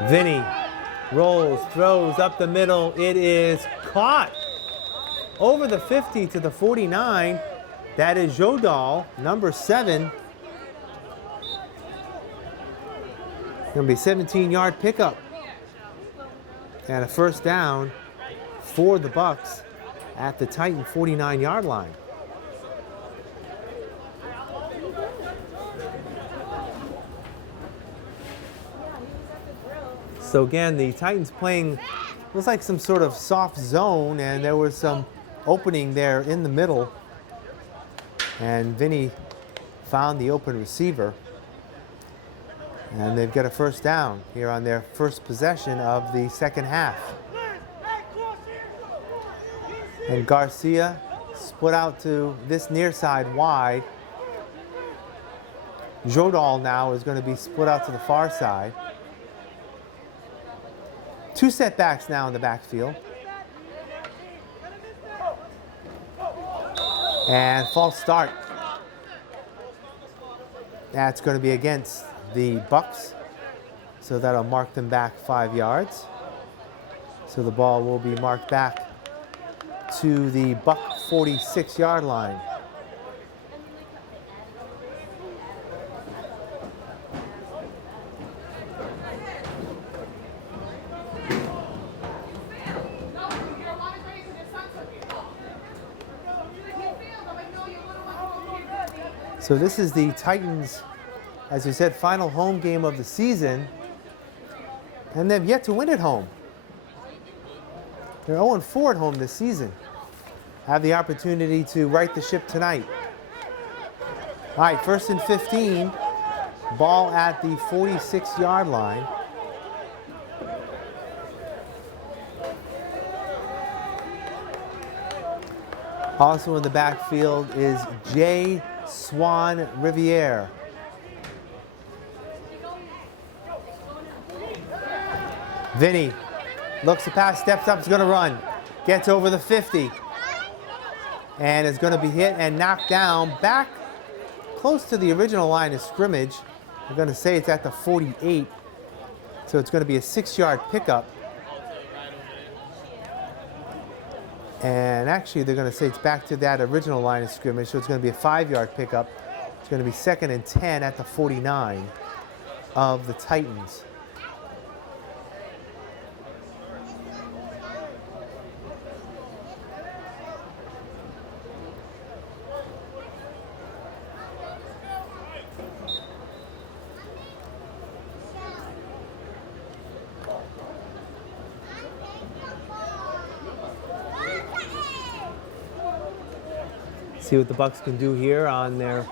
Vinny rolls, throws up the middle. It is caught over the 50 to the 49. That is Jodal, number 7. Going to be a 17-yard pickup. And a first down for the Bucs at the Titan 49-yard line. So again, the Titans playing, looks like some sort of soft zone, and there was some opening there in the middle. And Vinny found the open receiver. And they've got a first down here on their first possession of the second half. And Garcia split out to this near side wide. Jodal now is going to be split out to the far side. 2 setbacks now in the backfield. And false start. That's going to be against the Bucs. So that'll mark them back 5 yards. So the ball will be marked back to the Buck 46-yard line. So this is the Titans, as we said, final home game of the season, and they've yet to win at home. They're 0-4 at home this season. Have the opportunity to right the ship tonight. All right, 1st and 15, ball at the 46-yard line. Also in the backfield is Jay Swan Riviere. Vinny looks to pass, steps up, is going to run. Gets over the 50. And is going to be hit and knocked down back close to the original line of scrimmage. I'm going to say it's at the 48. So it's going to be a 6-yard pickup. And actually, they're going to say it's back to that original line of scrimmage, so it's going to be a 5-yard pickup. It's going to be 2nd and 10 at the 49 of the Titans. See what the Bucs can do here on their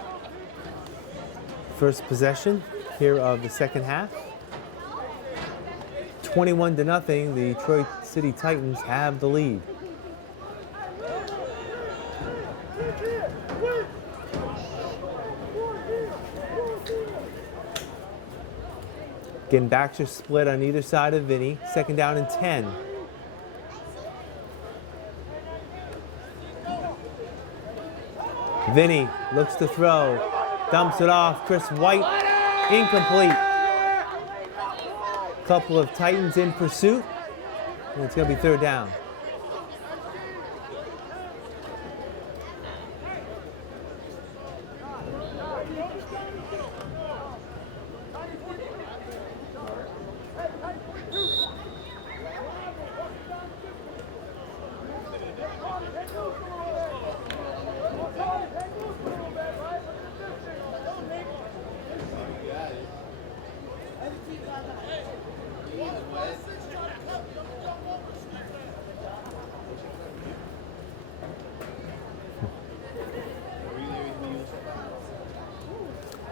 first possession here of the second half. 21-0, the Detroit City Titans have the lead. Again, backs are split on either side of Vinny. 2nd down and 10. Vinny looks to throw, dumps it off. Chris White, incomplete. Couple of Titans in pursuit, and it's going to be 3rd down.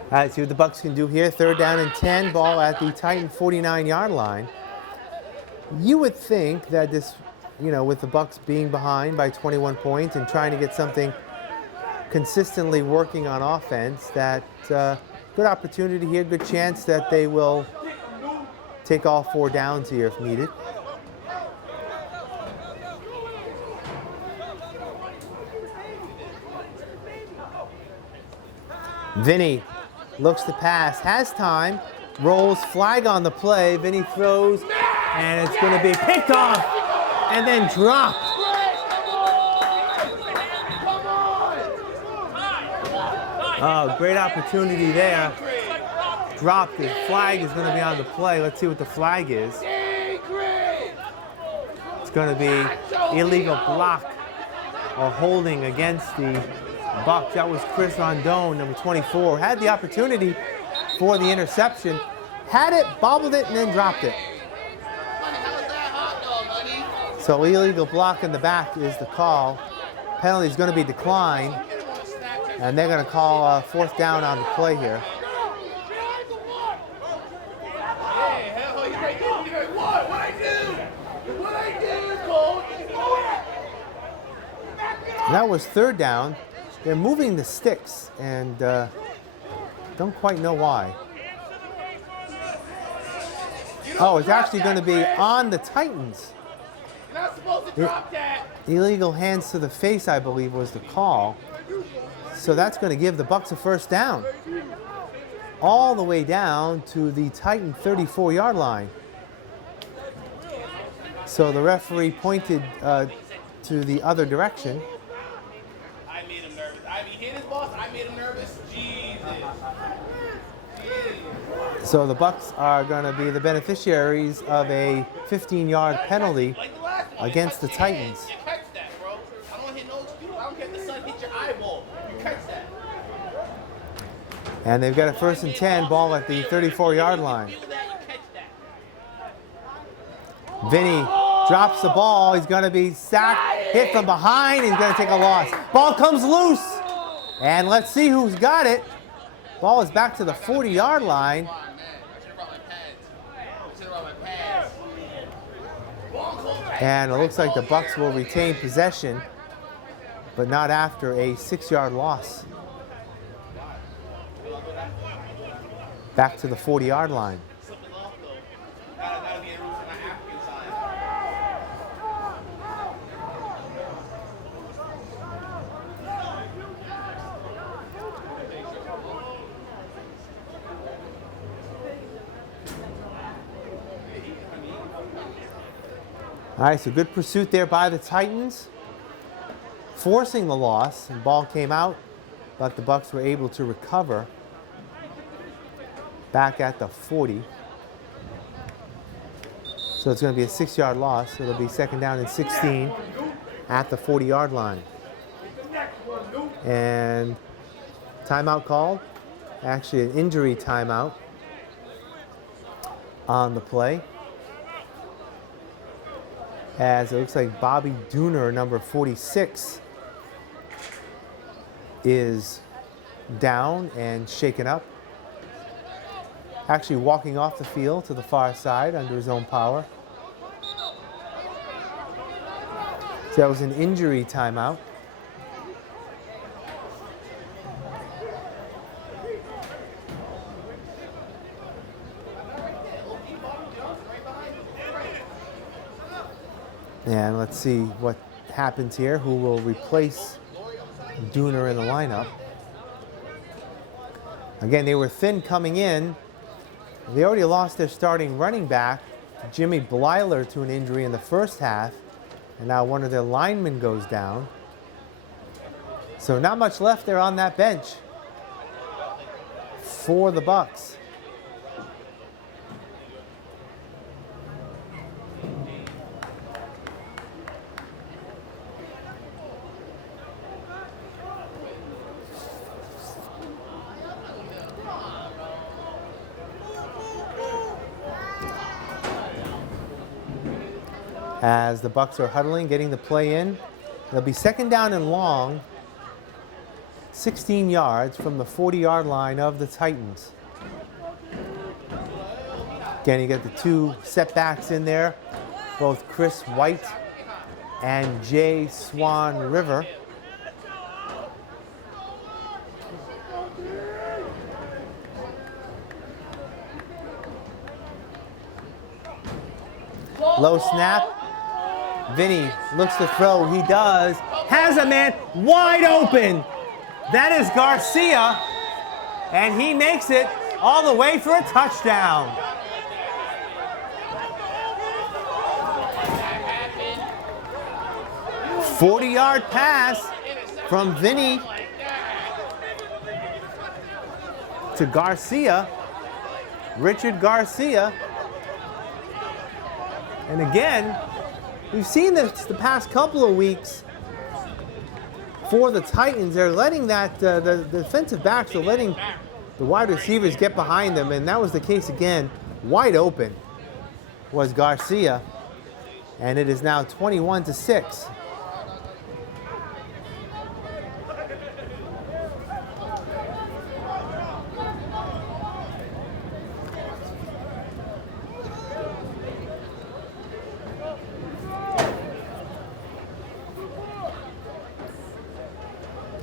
All right, see what the Bucs can do here. 3rd down and 10, ball at the Titan 49-yard line. You would think that this, with the Bucs being behind by 21 points and trying to get something consistently working on offense, that good opportunity here, good chance that they will take all 4 downs here if needed. Vinny looks to pass, has time, rolls, flag on the play. Vinny throws, and it's going to be picked off and then dropped. Oh, great opportunity there. Dropped it. Flag is going to be on the play. Let's see what the flag is. It's going to be illegal block or holding against the Bucs. That was Chris Rondon, number 24. Had the opportunity for the interception. Had it, bobbled it, and then dropped it. So illegal block in the back is the call. Penalty is going to be declined. And they're going to call 4th down on the play here. That was 3rd down. They're moving the sticks and don't quite know why. Oh, it's actually going to be on the Titans. You're not supposed to drop that. Illegal hands to the face, I believe, was the call. So that's going to give the Bucs a 1st down. All the way down to the Titan 34-yard line. So the referee pointed to the other direction. I made him nervous. I mean, hit his boss. I made him nervous. Jesus. So the Bucs are going to be the beneficiaries of a 15-yard penalty against the Titans. You catch that, bro. I don't hit no excuse. I don't care if the sun hit your eyeball. You catch that. And they've got a 1st and 10, ball at the 34-yard line. Vinny drops the ball. He's going to be sacked, hit from behind. He's going to take a loss. Ball comes loose. And let's see who's got it. Ball is back to the 40-yard line. And it looks like the Bucs will retain possession, but not after a 6-yard loss. Back to the 40-yard line. All right, so good pursuit there by the Titans, forcing the loss, and ball came out, but the Bucs were able to recover back at the 40. So it's going to be a 6-yard loss. So it'll be 2nd down and 16 at the 40-yard line. And timeout called, actually an injury timeout on the play. As it looks like Bobby Dooner, number 46, is down and shaken up. Actually walking off the field to the far side under his own power. So that was an injury timeout. And let's see what happens here. Who will replace Dooner in the lineup? Again, they were thin coming in. They already lost their starting running back, Jimmy Blyler, to an injury in the 1st half. And now one of their linemen goes down. So not much left there on that bench for the Bucs. As the Bucs are huddling, getting the play in. It'll be 2nd down and long, 16 yards from the 40-yard line of the Titans. Again, you get the 2 setbacks in there. both Chris White and Jay Swan River. Low snap. Vinny looks to throw. He does. Has a man wide open. That is Garcia. And he makes it all the way for a touchdown. – 40-yard pass from Vinny to Garcia. Richard Garcia. And again, we've seen this the past couple of weeks for the Titans. They're letting that, the defensive backs are letting the wide receivers get behind them, and that was the case again. Wide open was Garcia, and it is now 21-6.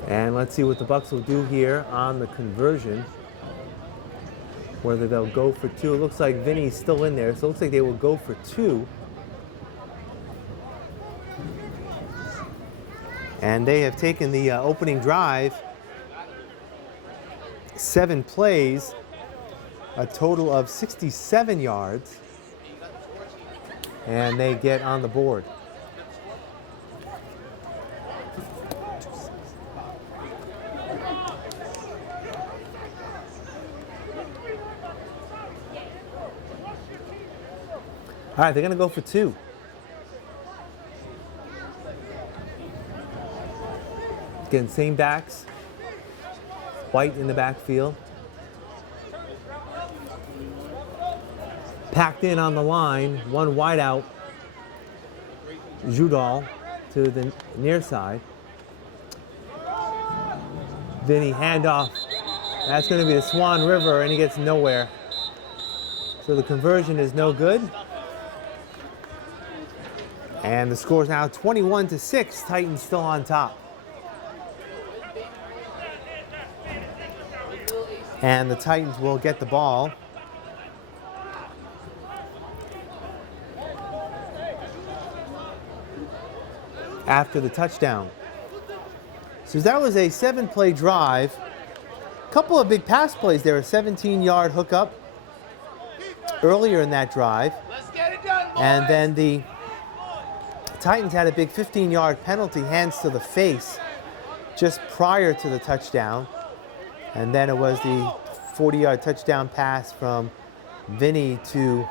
And let's see what the Bucs will do here on the conversion. Whether they'll go for two. It looks like Vinny's still in there, so it looks like they will go for two. And they have taken the opening drive, 7 plays, a total of 67 yards, and they get on the board. All right, they're going to go for two. Again, same backs. White in the backfield. Packed in on the line, one wide out. Judal to the near side. Vinny handoff. That's going to be the Swan River, and he gets nowhere. So the conversion is no good. And the score is now 21-6. Titans still on top. And the Titans will get the ball. After the touchdown. So that was a 7-play drive. A couple of big pass plays there. A 17-yard hookup earlier in that drive. And then the Titans had a big 15-yard penalty, hands to the face, just prior to the touchdown. And then it was the 40-yard touchdown pass from Vinny to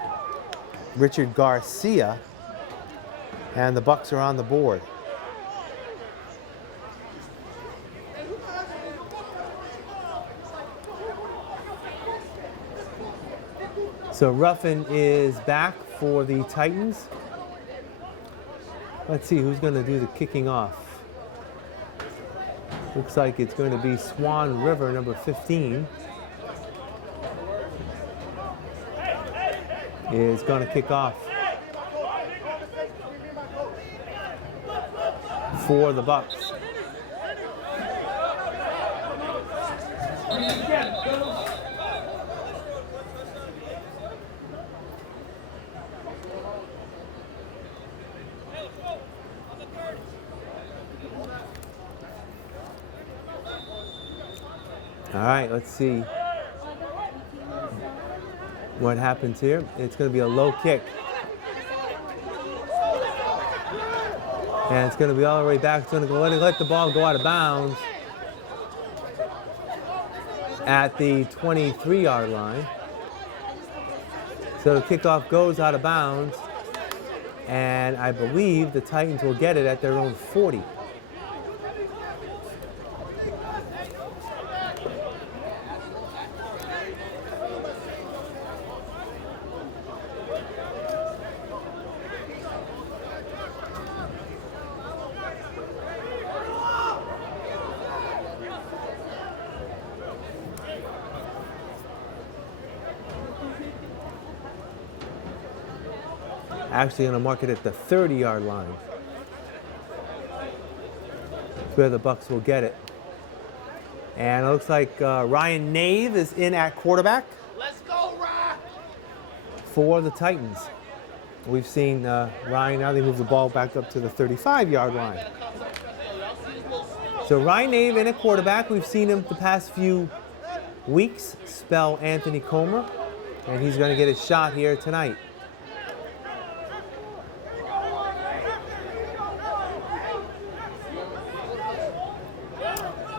Richard Garcia. And the Bucs are on the board. So Ruffin is back for the Titans. Let's see who's going to do the kicking off. Looks like it's going to be Swan River, number 15. Is going to kick off for the Bucs. All right, let's see what happens here. It's going to be a low kick. And it's going to be all the way back. It's going to let the ball go out of bounds at the 23-yard line. So the kickoff goes out of bounds. And I believe the Titans will get it at their own 40. Actually going to mark it at the 30-yard line. That's where the Bucs will get it. And it looks like Ryan Nave is in at quarterback. Let's go, Rock! For the Titans. We've seen Ryan, now they move the ball back up to the 35-yard line. So Ryan Nave in at quarterback. We've seen him the past few weeks spell Anthony Comer, and he's going to get his shot here tonight.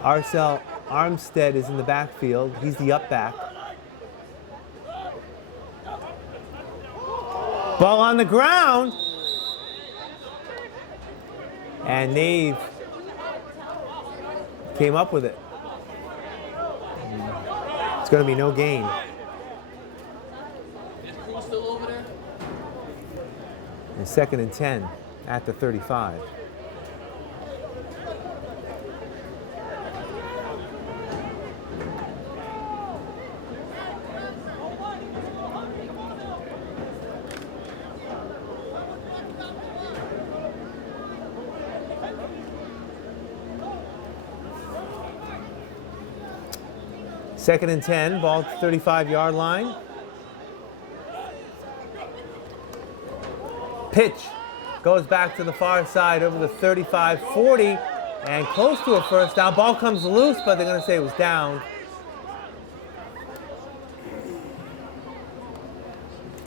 Arcel Armstead is in the backfield. He's the up back. Ball on the ground. And Nave came up with it. It's going to be no gain. Is Crew still over there? And 2nd and 10 at the 35. Second and 10, ball at the 35-yard line. Pitch goes back to the far side over the 35-40 and close to a first down. Ball comes loose, but they're going to say it was down.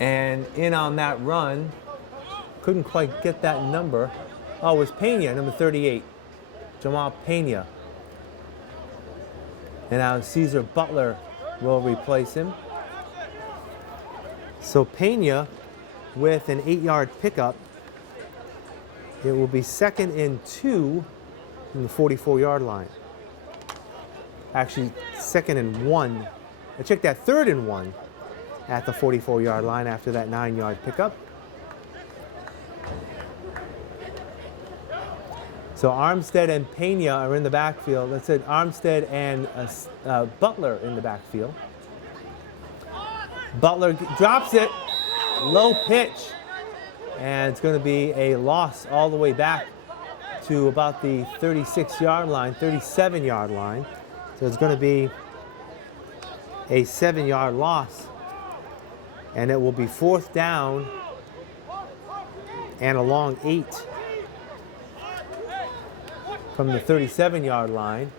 And in on that run, couldn't quite get that number. Oh, it was Pena, number 38. Jamal Pena. And now Caesar Butler will replace him. So Pena with an 8-yard pickup. It will be 2nd and 2 from the 44-yard line. Actually, 2nd and 1. I checked that 3rd and 1 at the 44-yard line after that 9-yard pickup. So Armstead and Pena are in the backfield. That's it, Armstead and Butler in the backfield. Butler drops it, low pitch, and it's going to be a loss all the way back to about the 36-yard line, 37-yard line. So it's going to be a 7-yard loss, and it will be 4th down and a long 8. From the 37-yard line.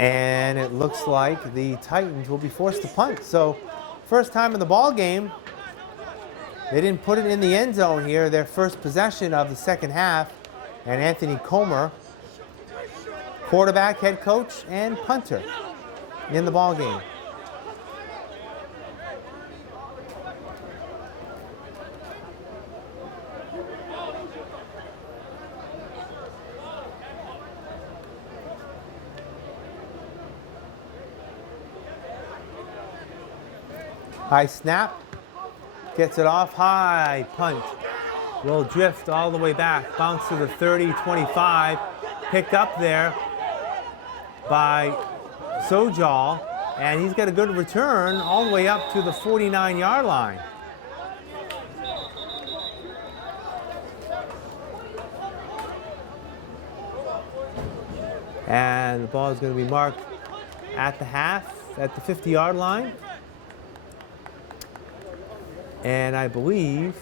And it looks like the Titans will be forced to punt. So first time in the ball game, they didn't put it in the end zone here, their first possession of the second half. And Anthony Comer, quarterback, head coach, and punter in the ball game. High snap, gets it off, high punt. Will drift all the way back, bounce to the 30, 25, picked up there by Sojal, and he's got a good return all the way up to the 49-yard line. And the ball is going to be marked at the half, at the 50-yard line. And I believe,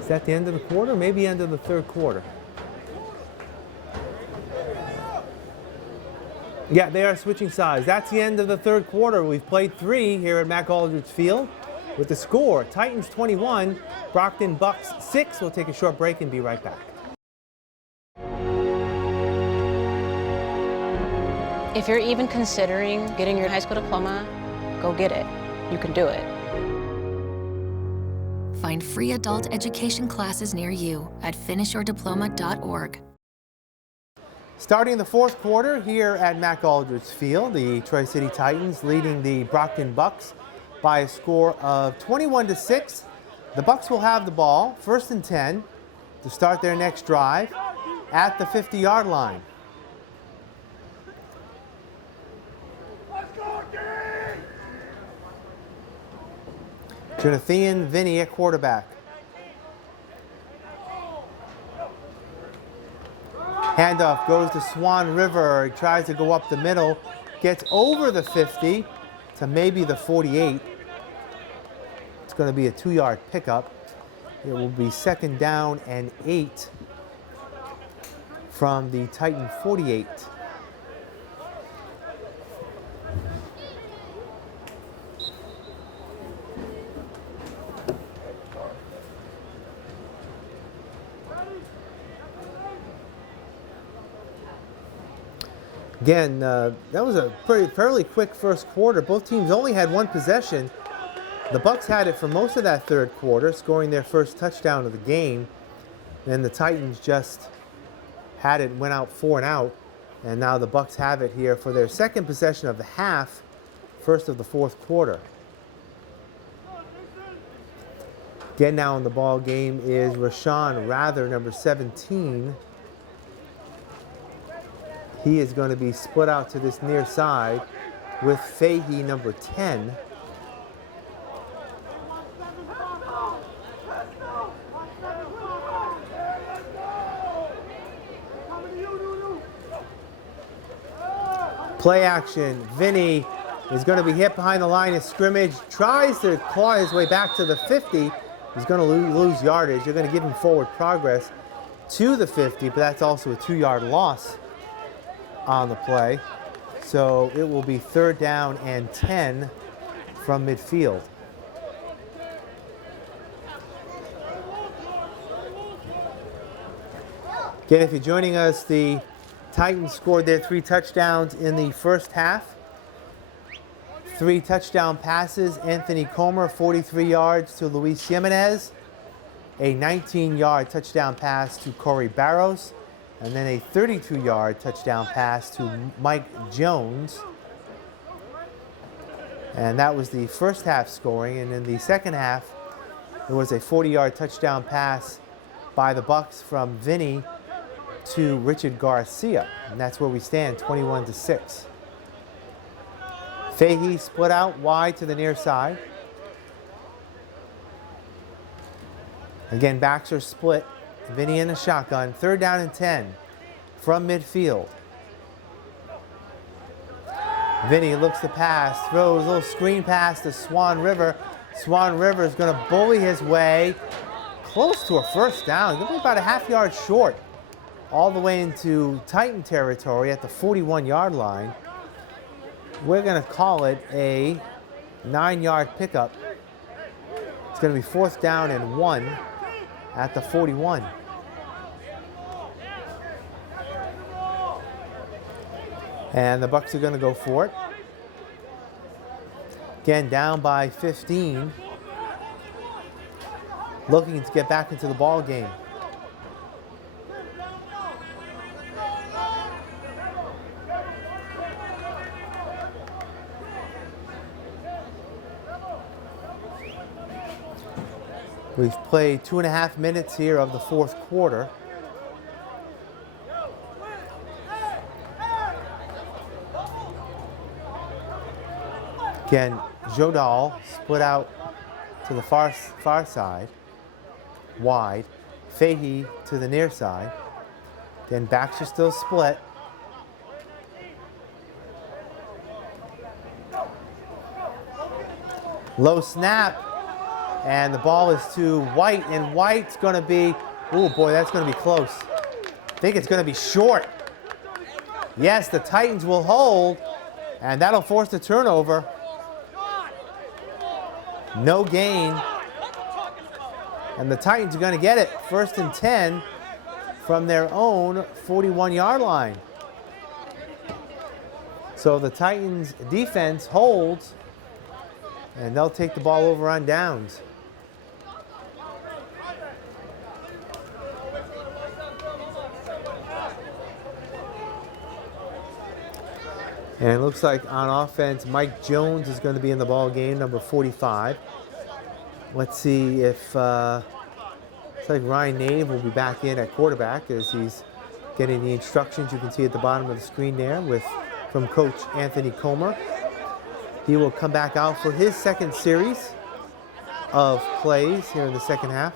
is that the end of the quarter? Maybe end of the third quarter. Yeah, they are switching sides. That's the end of the third quarter. We've played 3 here at Mack Aldridge Field with the score, Titans 21, Brockton Bucs 6. We'll take a short break and be right back. If you're even considering getting your high school diploma, go get it. You can do it. Find free adult education classes near you at finishyourdiploma.org. Starting the fourth quarter here at Mack Aldridge Field, the Tri-City Titans leading the Brockton Bucs by a score of 21-6. The Bucs will have the ball, 1st and 10, to start their next drive at the 50-yard line. Jonathan Vinny at quarterback. Handoff goes to Swan River. He tries to go up the middle, gets over the 50 to maybe the 48. It's going to be a 2-yard pickup. It will be 2nd down and 8 from the Titan 48. Again, that was a fairly quick first quarter. Both teams only had one possession. The Bucs had it for most of that third quarter, scoring their first touchdown of the game. Then the Titans just had it, went out 4 and out. And now the Bucs have it here for their second possession of the half, first of the fourth quarter. Again, now in the ball game is Rashawn Rather, number 17. He is going to be split out to this near side with Fahey, number 10. Play action. Vinny is going to be hit behind the line of scrimmage, tries to claw his way back to the 50. He's going to lose yardage. You're going to give him forward progress to the 50, but that's also a 2-yard loss on the play. So it will be 3rd down and 10 from midfield. Again, if you're joining us, the Titans scored their 3 touchdowns in the first half. 3 touchdown passes. Anthony Comer, 43 yards to Luis Jimenez. A 19-yard touchdown pass to Corey Barrows. And then a 32-yard touchdown pass to Mike Jones. And that was the first half scoring. And in the second half, there was a 40-yard touchdown pass by the Bucs from Vinny to Richard Garcia. And that's where we stand, 21-6. Fahey split out wide to the near side. Again, backs are split. Vinny in a shotgun. 3rd down and 10 from midfield. Vinny looks to pass, throws a little screen pass to Swan River. Swan River is going to bully his way close to a first down. He's going to be about a half-yard short, all the way into Titan territory at the 41-yard line. We're going to call it a 9-yard pickup. It's going to be 4th down and 1 at the 41. And the Bucs are going to go for it. Again, down by 15. Looking to get back into the ball game. We've played 2.5 minutes here of the fourth quarter. Again, Jodal split out to the far side, wide. Fahey to the near side. Again, backs are still split. Low snap, and the ball is to White, and White's going to be, oh boy, that's going to be close. I think it's going to be short. Yes, the Titans will hold, and that'll force the turnover. No gain. And the Titans are going to get it. 1st and 10 from their own 41-yard line. So the Titans defense holds, and they'll take the ball over on downs. And it looks like on offense, Mike Jones is going to be in the ball game, number 45. Let's see if, looks like Ryan Nave will be back in at quarterback as he's getting the instructions you can see at the bottom of the screen there from Coach Anthony Comer. He will come back out for his second series. of plays here in the second half.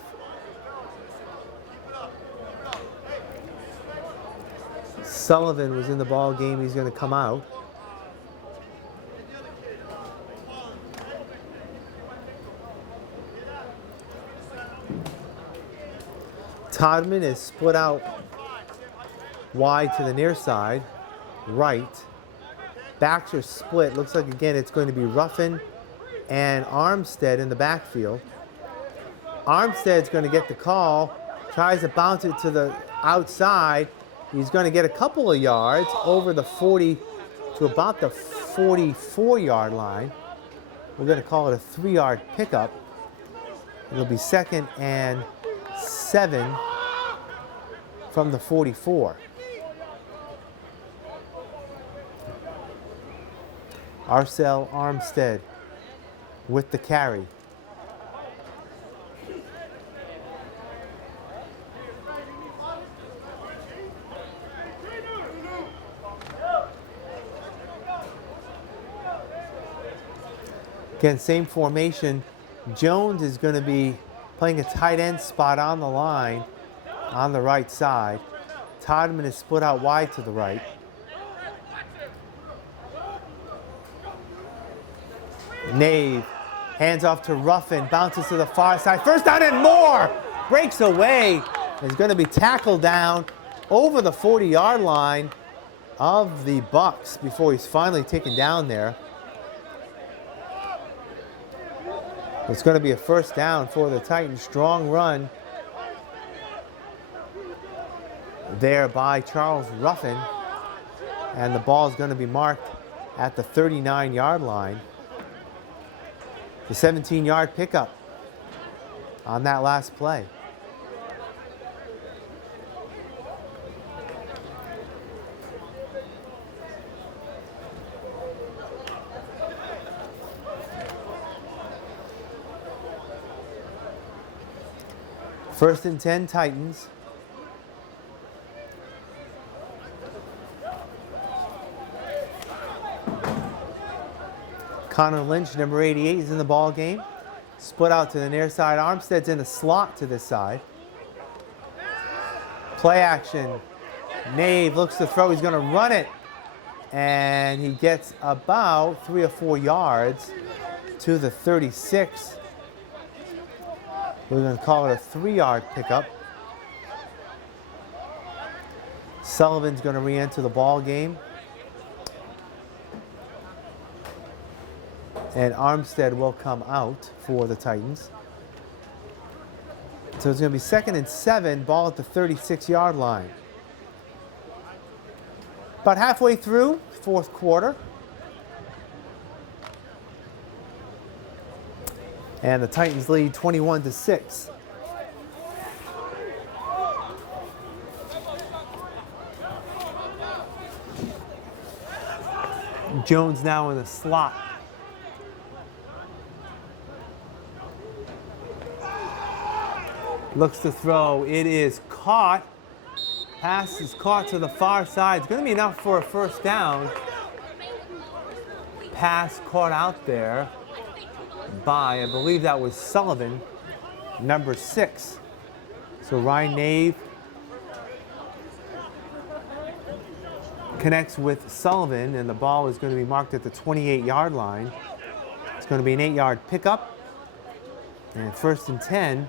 Sullivan was in the ball game. He's going to come out. Todman is split out wide to the near side, right. Backs are split. Looks like, again, it's going to be Ruffin and Armstead in the backfield. Armstead's going to get the call, tries to bounce it to the outside. He's going to get a couple of yards over the 40 to about the 44-yard line. We're going to call it a 3-yard pickup. It'll be 2nd and 7 from the 44. Arcel Armstead with the carry. Again, same formation. Jones is going to be playing a tight end spot on the line on the right side. Todman is split out wide to the right. Nave hands off to Ruffin, bounces to the far side. First down and more! Breaks away. Is going to be tackled down over the 40-yard line of the Bucs before he's finally taken down there. It's going to be a first down for the Titans. Strong run there by Charles Ruffin. And the ball is going to be marked at the 39-yard line. The 17-yard pickup on that last play. First and 10, Titans. Connor Lynch, number 88, is in the ball game. Split out to the near side. Armstead's in a slot to this side. Play action. Nave looks to throw. He's going to run it. And he gets about 3 or 4 yards to the 36. We're going to call it a 3-yard pickup. Sullivan's going to re-enter the ball game. And Armstead will come out for the Titans. So it's going to be 2nd and 7, ball at the 36-yard line. About halfway through, fourth quarter. And the Titans lead 21-6. Jones now in the slot. Looks to throw. It is caught. Pass is caught to the far side. It's going to be enough for a first down. Pass caught out there by, I believe that was Sullivan, number 6. So Ryan Nave connects with Sullivan, and the ball is going to be marked at the 28-yard line. It's going to be an 8-yard pickup, and 1st and 10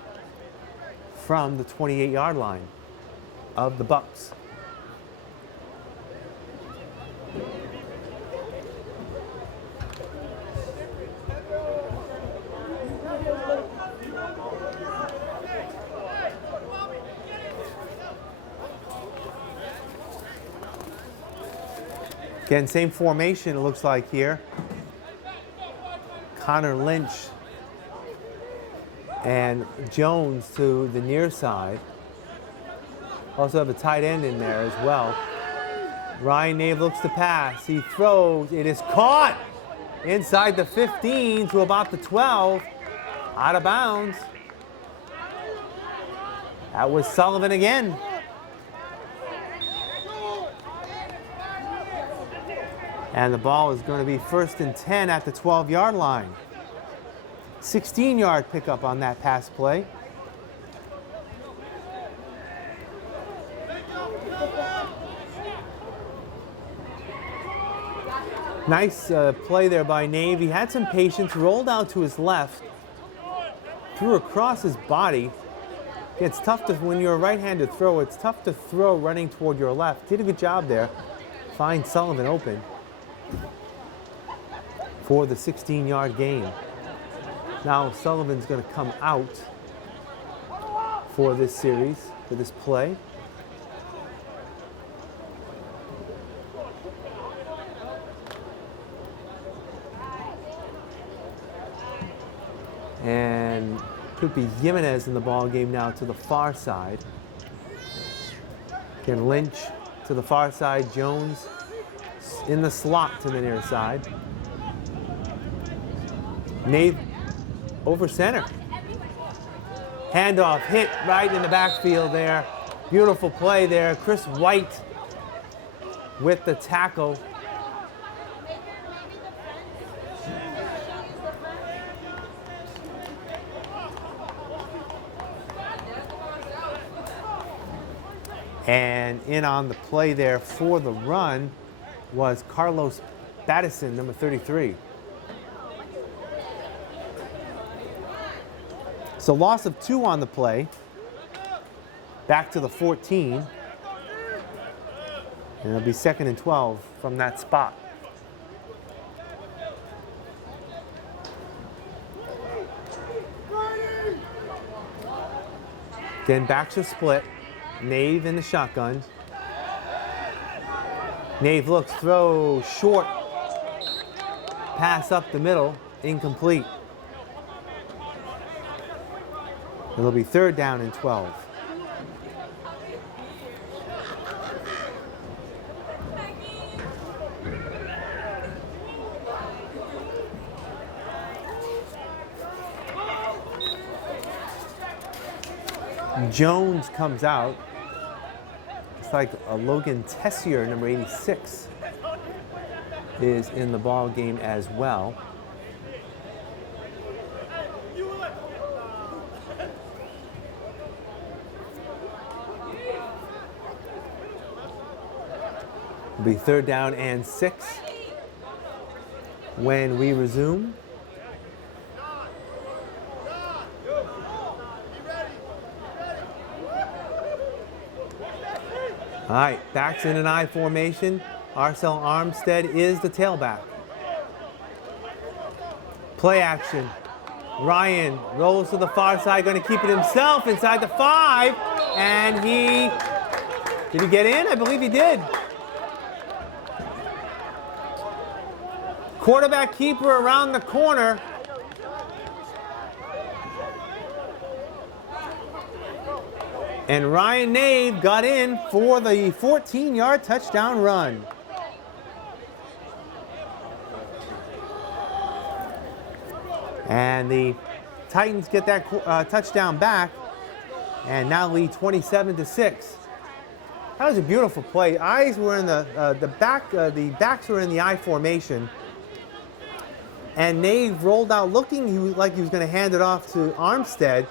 from the 28-yard line of the Bucs. Again, same formation it looks like here. Connor Lynch and Jones to the near side. Also have a tight end in there as well. Ryan Nave looks to pass. He throws. It is caught inside the 15 to about the 12. Out of bounds. That was Sullivan again. And the ball is going to be 1st and 10 at the 12-yard line. 16-yard pickup on that pass play. Nice play there by Nave. He had some patience, rolled out to his left, threw across his body. It's tough to, when you're a right-handed thrower, it's tough to throw running toward your left. Did a good job there. Find Sullivan open for the 16-yard gain. Now Sullivan's going to come out for this series, for this play. And could be Jimenez in the ball game now to the far side. Again, Lynch to the far side, Jones in the slot to the near side. Nave over center. Handoff hit right in the backfield there. Beautiful play there. Chris White with the tackle. And in on the play there for the run was Carlos Battison, number 33. So loss of 2 on the play. Back to the 14. And it'll be 2nd and 12 from that spot. Again, backs are split. Nave in the shotgun. Nave looks, throw short. Pass up the middle, incomplete. It'll be 3rd down and 12. Jones comes out. It's like a Logan Tessier, number 86, is in the ball game as well. It'll be 3rd down and 6 when we resume. All right, backs in an I formation. Arcel Armstead is the tailback. Play action. Ryan rolls to the far side, going to keep it himself inside the 5. And did he get in? I believe he did. Quarterback keeper around the corner. And Ryan Nave got in for the 14-yard touchdown run. And the Titans get that touchdown back and now lead 27-6. That was a beautiful play. Eyes were in the backs were in the I formation. And Nave rolled out looking like he was going to hand it off to Armstead.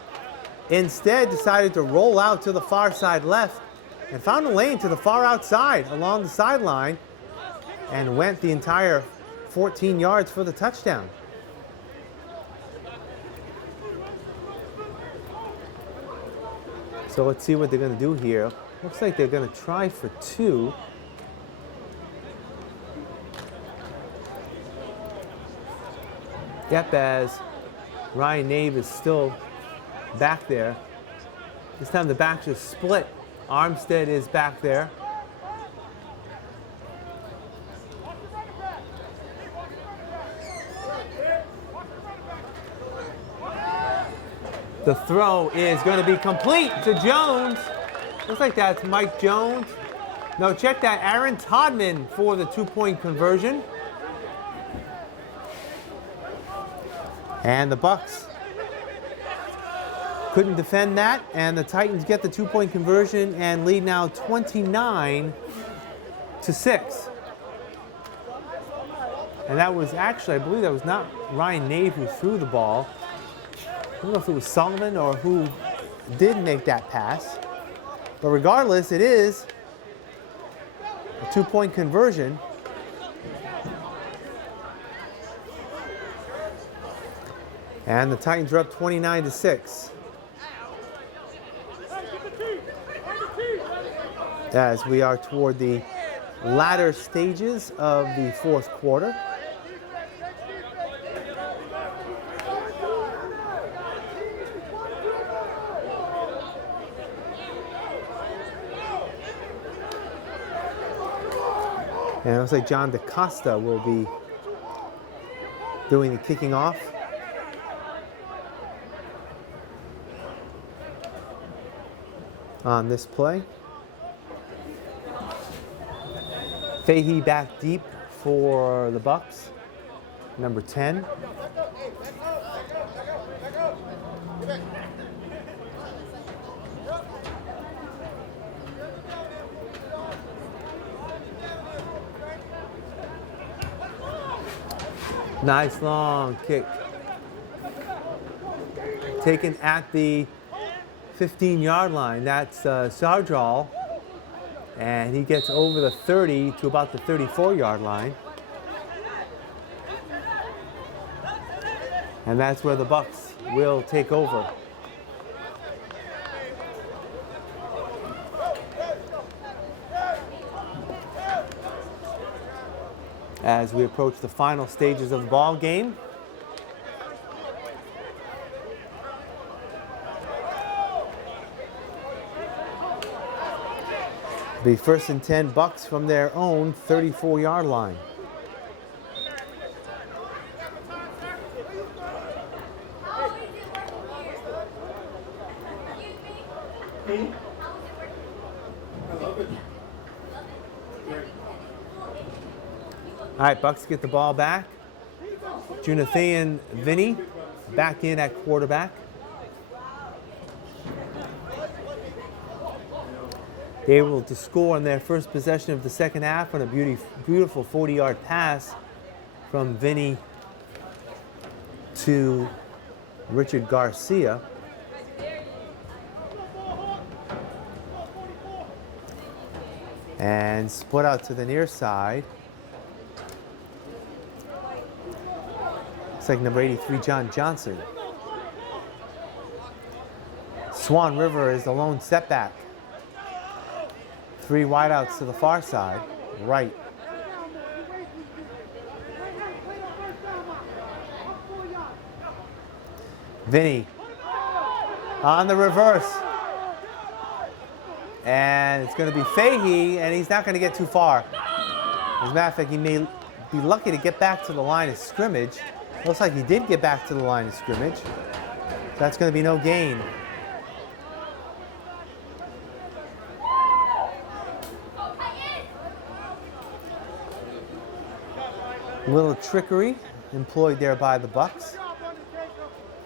Instead, decided to roll out to the far side left and found a lane to the far outside along the sideline and went the entire 14 yards for the touchdown. So let's see what they're going to do here. Looks like they're going to try for 2. Yep, as Ryan Nave is still back there. This time the backs are split. Armstead is back there. The throw is going to be complete to Jones. Looks like that's Mike Jones. No, check that. Aaron Todman for the 2-point conversion. And the Bucs couldn't defend that, and the Titans get the 2-point conversion and lead now 29-6. And that was actually, I believe that was not Ryan Nave who threw the ball. don't know if it was Sullivan or who did make that pass. But regardless, it is a 2-point conversion. And the Titans are up 29-6. As we are toward the latter stages of the fourth quarter. And it looks like John DaCosta will be doing the kicking off. On this play. Fahey back deep for the Bucs, number 10. Nice long kick. Taken at the 15-yard line. That's Sarjal. And he gets over the 30 to about the 34-yard line. And that's where the Bucs will take over. As we approach the final stages of the ball game. The 1st and 10 Bucs from their own 34-yard line. All right, Bucs get the ball back. Junathan Vinny back in at quarterback. Able to score on their first possession of the second half on a beautiful 40-yard pass from Vinny to Richard Garcia. And split out to the near side. Looks like number 83, John Johnson. Swan River is the lone setback. 3 wideouts to the far side, right. Vinny on the reverse. And it's going to be Fahey, and he's not going to get too far. As a matter of fact, he may be lucky to get back to the line of scrimmage. Looks like he did get back to the line of scrimmage. So that's going to be no gain. A little trickery employed there by the Bucs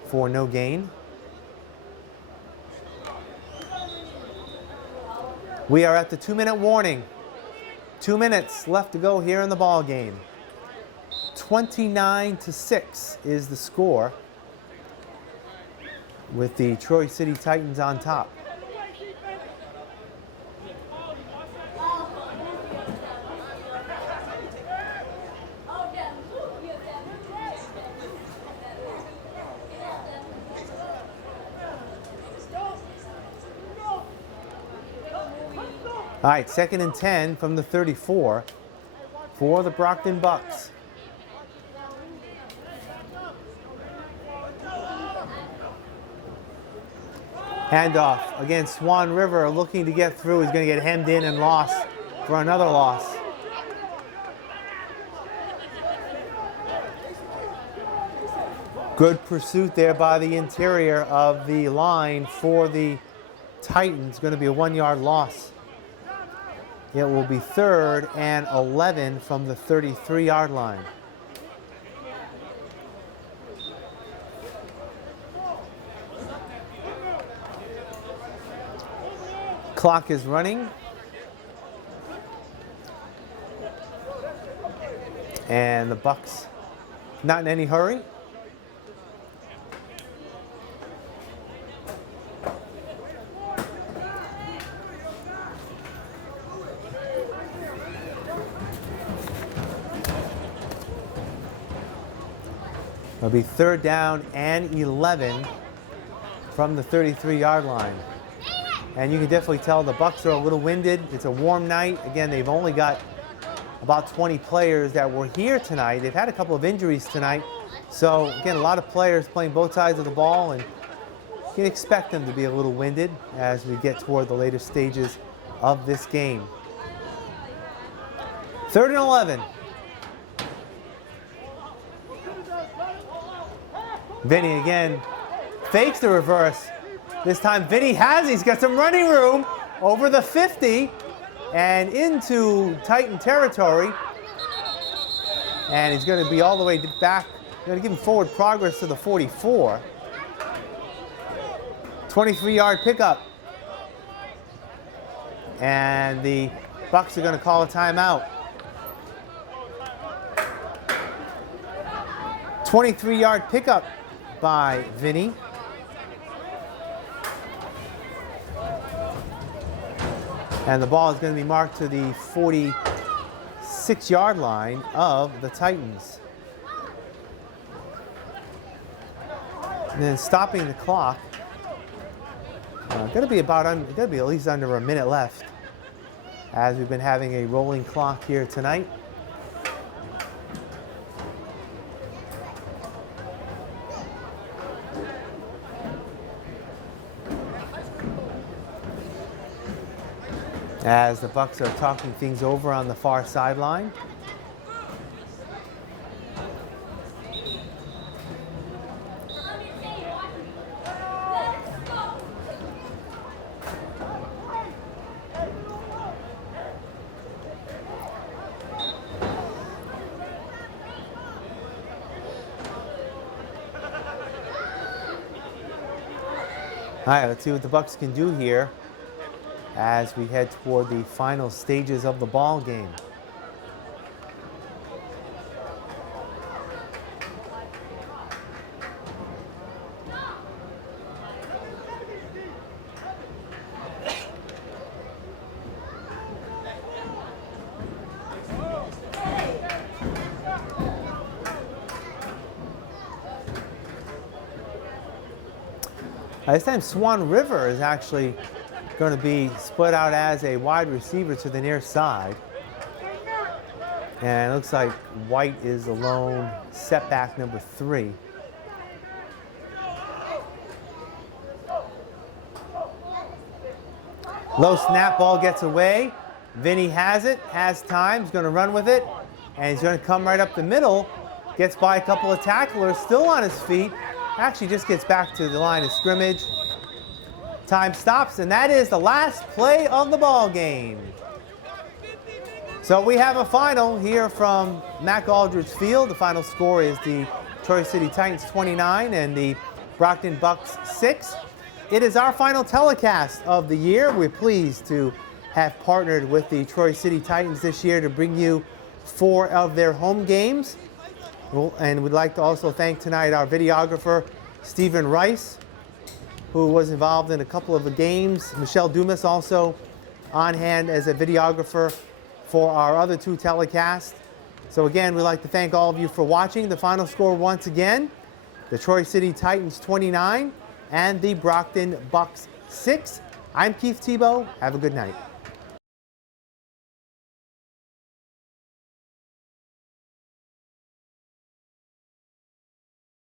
for no gain. We are at the 2-minute warning. 2 minutes left to go here in the ball game. 29-6 is the score, with the Troy City Titans on top. All right, 2nd and 10 from the 34 for the Brockton Bucs. Handoff against Swan River, looking to get through. He's going to get hemmed in and lost for another loss. Good pursuit there by the interior of the line for the Titans. Going to be a 1-yard loss. It will be 3rd and 11 from the 33-yard line. Clock is running. And the Bucs not in any hurry. It'll be 3rd down and 11 from the 33-yard line. And you can definitely tell the Bucs are a little winded. It's a warm night. Again, they've only got about 20 players that were here tonight. They've had a couple of injuries tonight. So, again, a lot of players playing both sides of the ball, and you can expect them to be a little winded as we get toward the later stages of this game. 3rd and 11. Vinny again fakes the reverse. This time Vinny he's got some running room over the 50 and into Titan territory. And he's going to be all the way back. Going to give him forward progress to the 44. 23-yard pickup. And the Bucs are going to call a timeout. 23-yard pickup by Vinny. And the ball is going to be marked to the 46-yard line of the Titans. And then stopping the clock. Going to be at least under a minute left, as we've been having a rolling clock here tonight. As the Bucs are talking things over on the far sideline. All right, let's see what the Bucs can do here as we head toward the final stages of the ball game. This time Swan River is actually going to be split out as a wide receiver to the near side. And it looks like White is alone, setback number 3. Low snap, ball gets away. Vinny has it, has time, he's going to run with it. And he's going to come right up the middle, gets by a couple of tacklers, still on his feet. Actually just gets back to the line of scrimmage. Time stops, and that is the last play of the ball game. So we have a final here from Mack Aldridge Field. The final score is the Troy City Titans 29 and the Brockton Bucs 6. It is our final telecast of the year. We're pleased to have partnered with the Troy City Titans this year to bring you 4 of their home games. And we'd like to also thank tonight our videographer, Stephen Rice, who was involved in a couple of the games. Michelle Dumas also on hand as a videographer for our other 2 telecasts. So again, we'd like to thank all of you for watching. The final score once again, the Troy City Titans 29 and the Brockton Bucs 6. I'm Keith Tebow. Have a good night.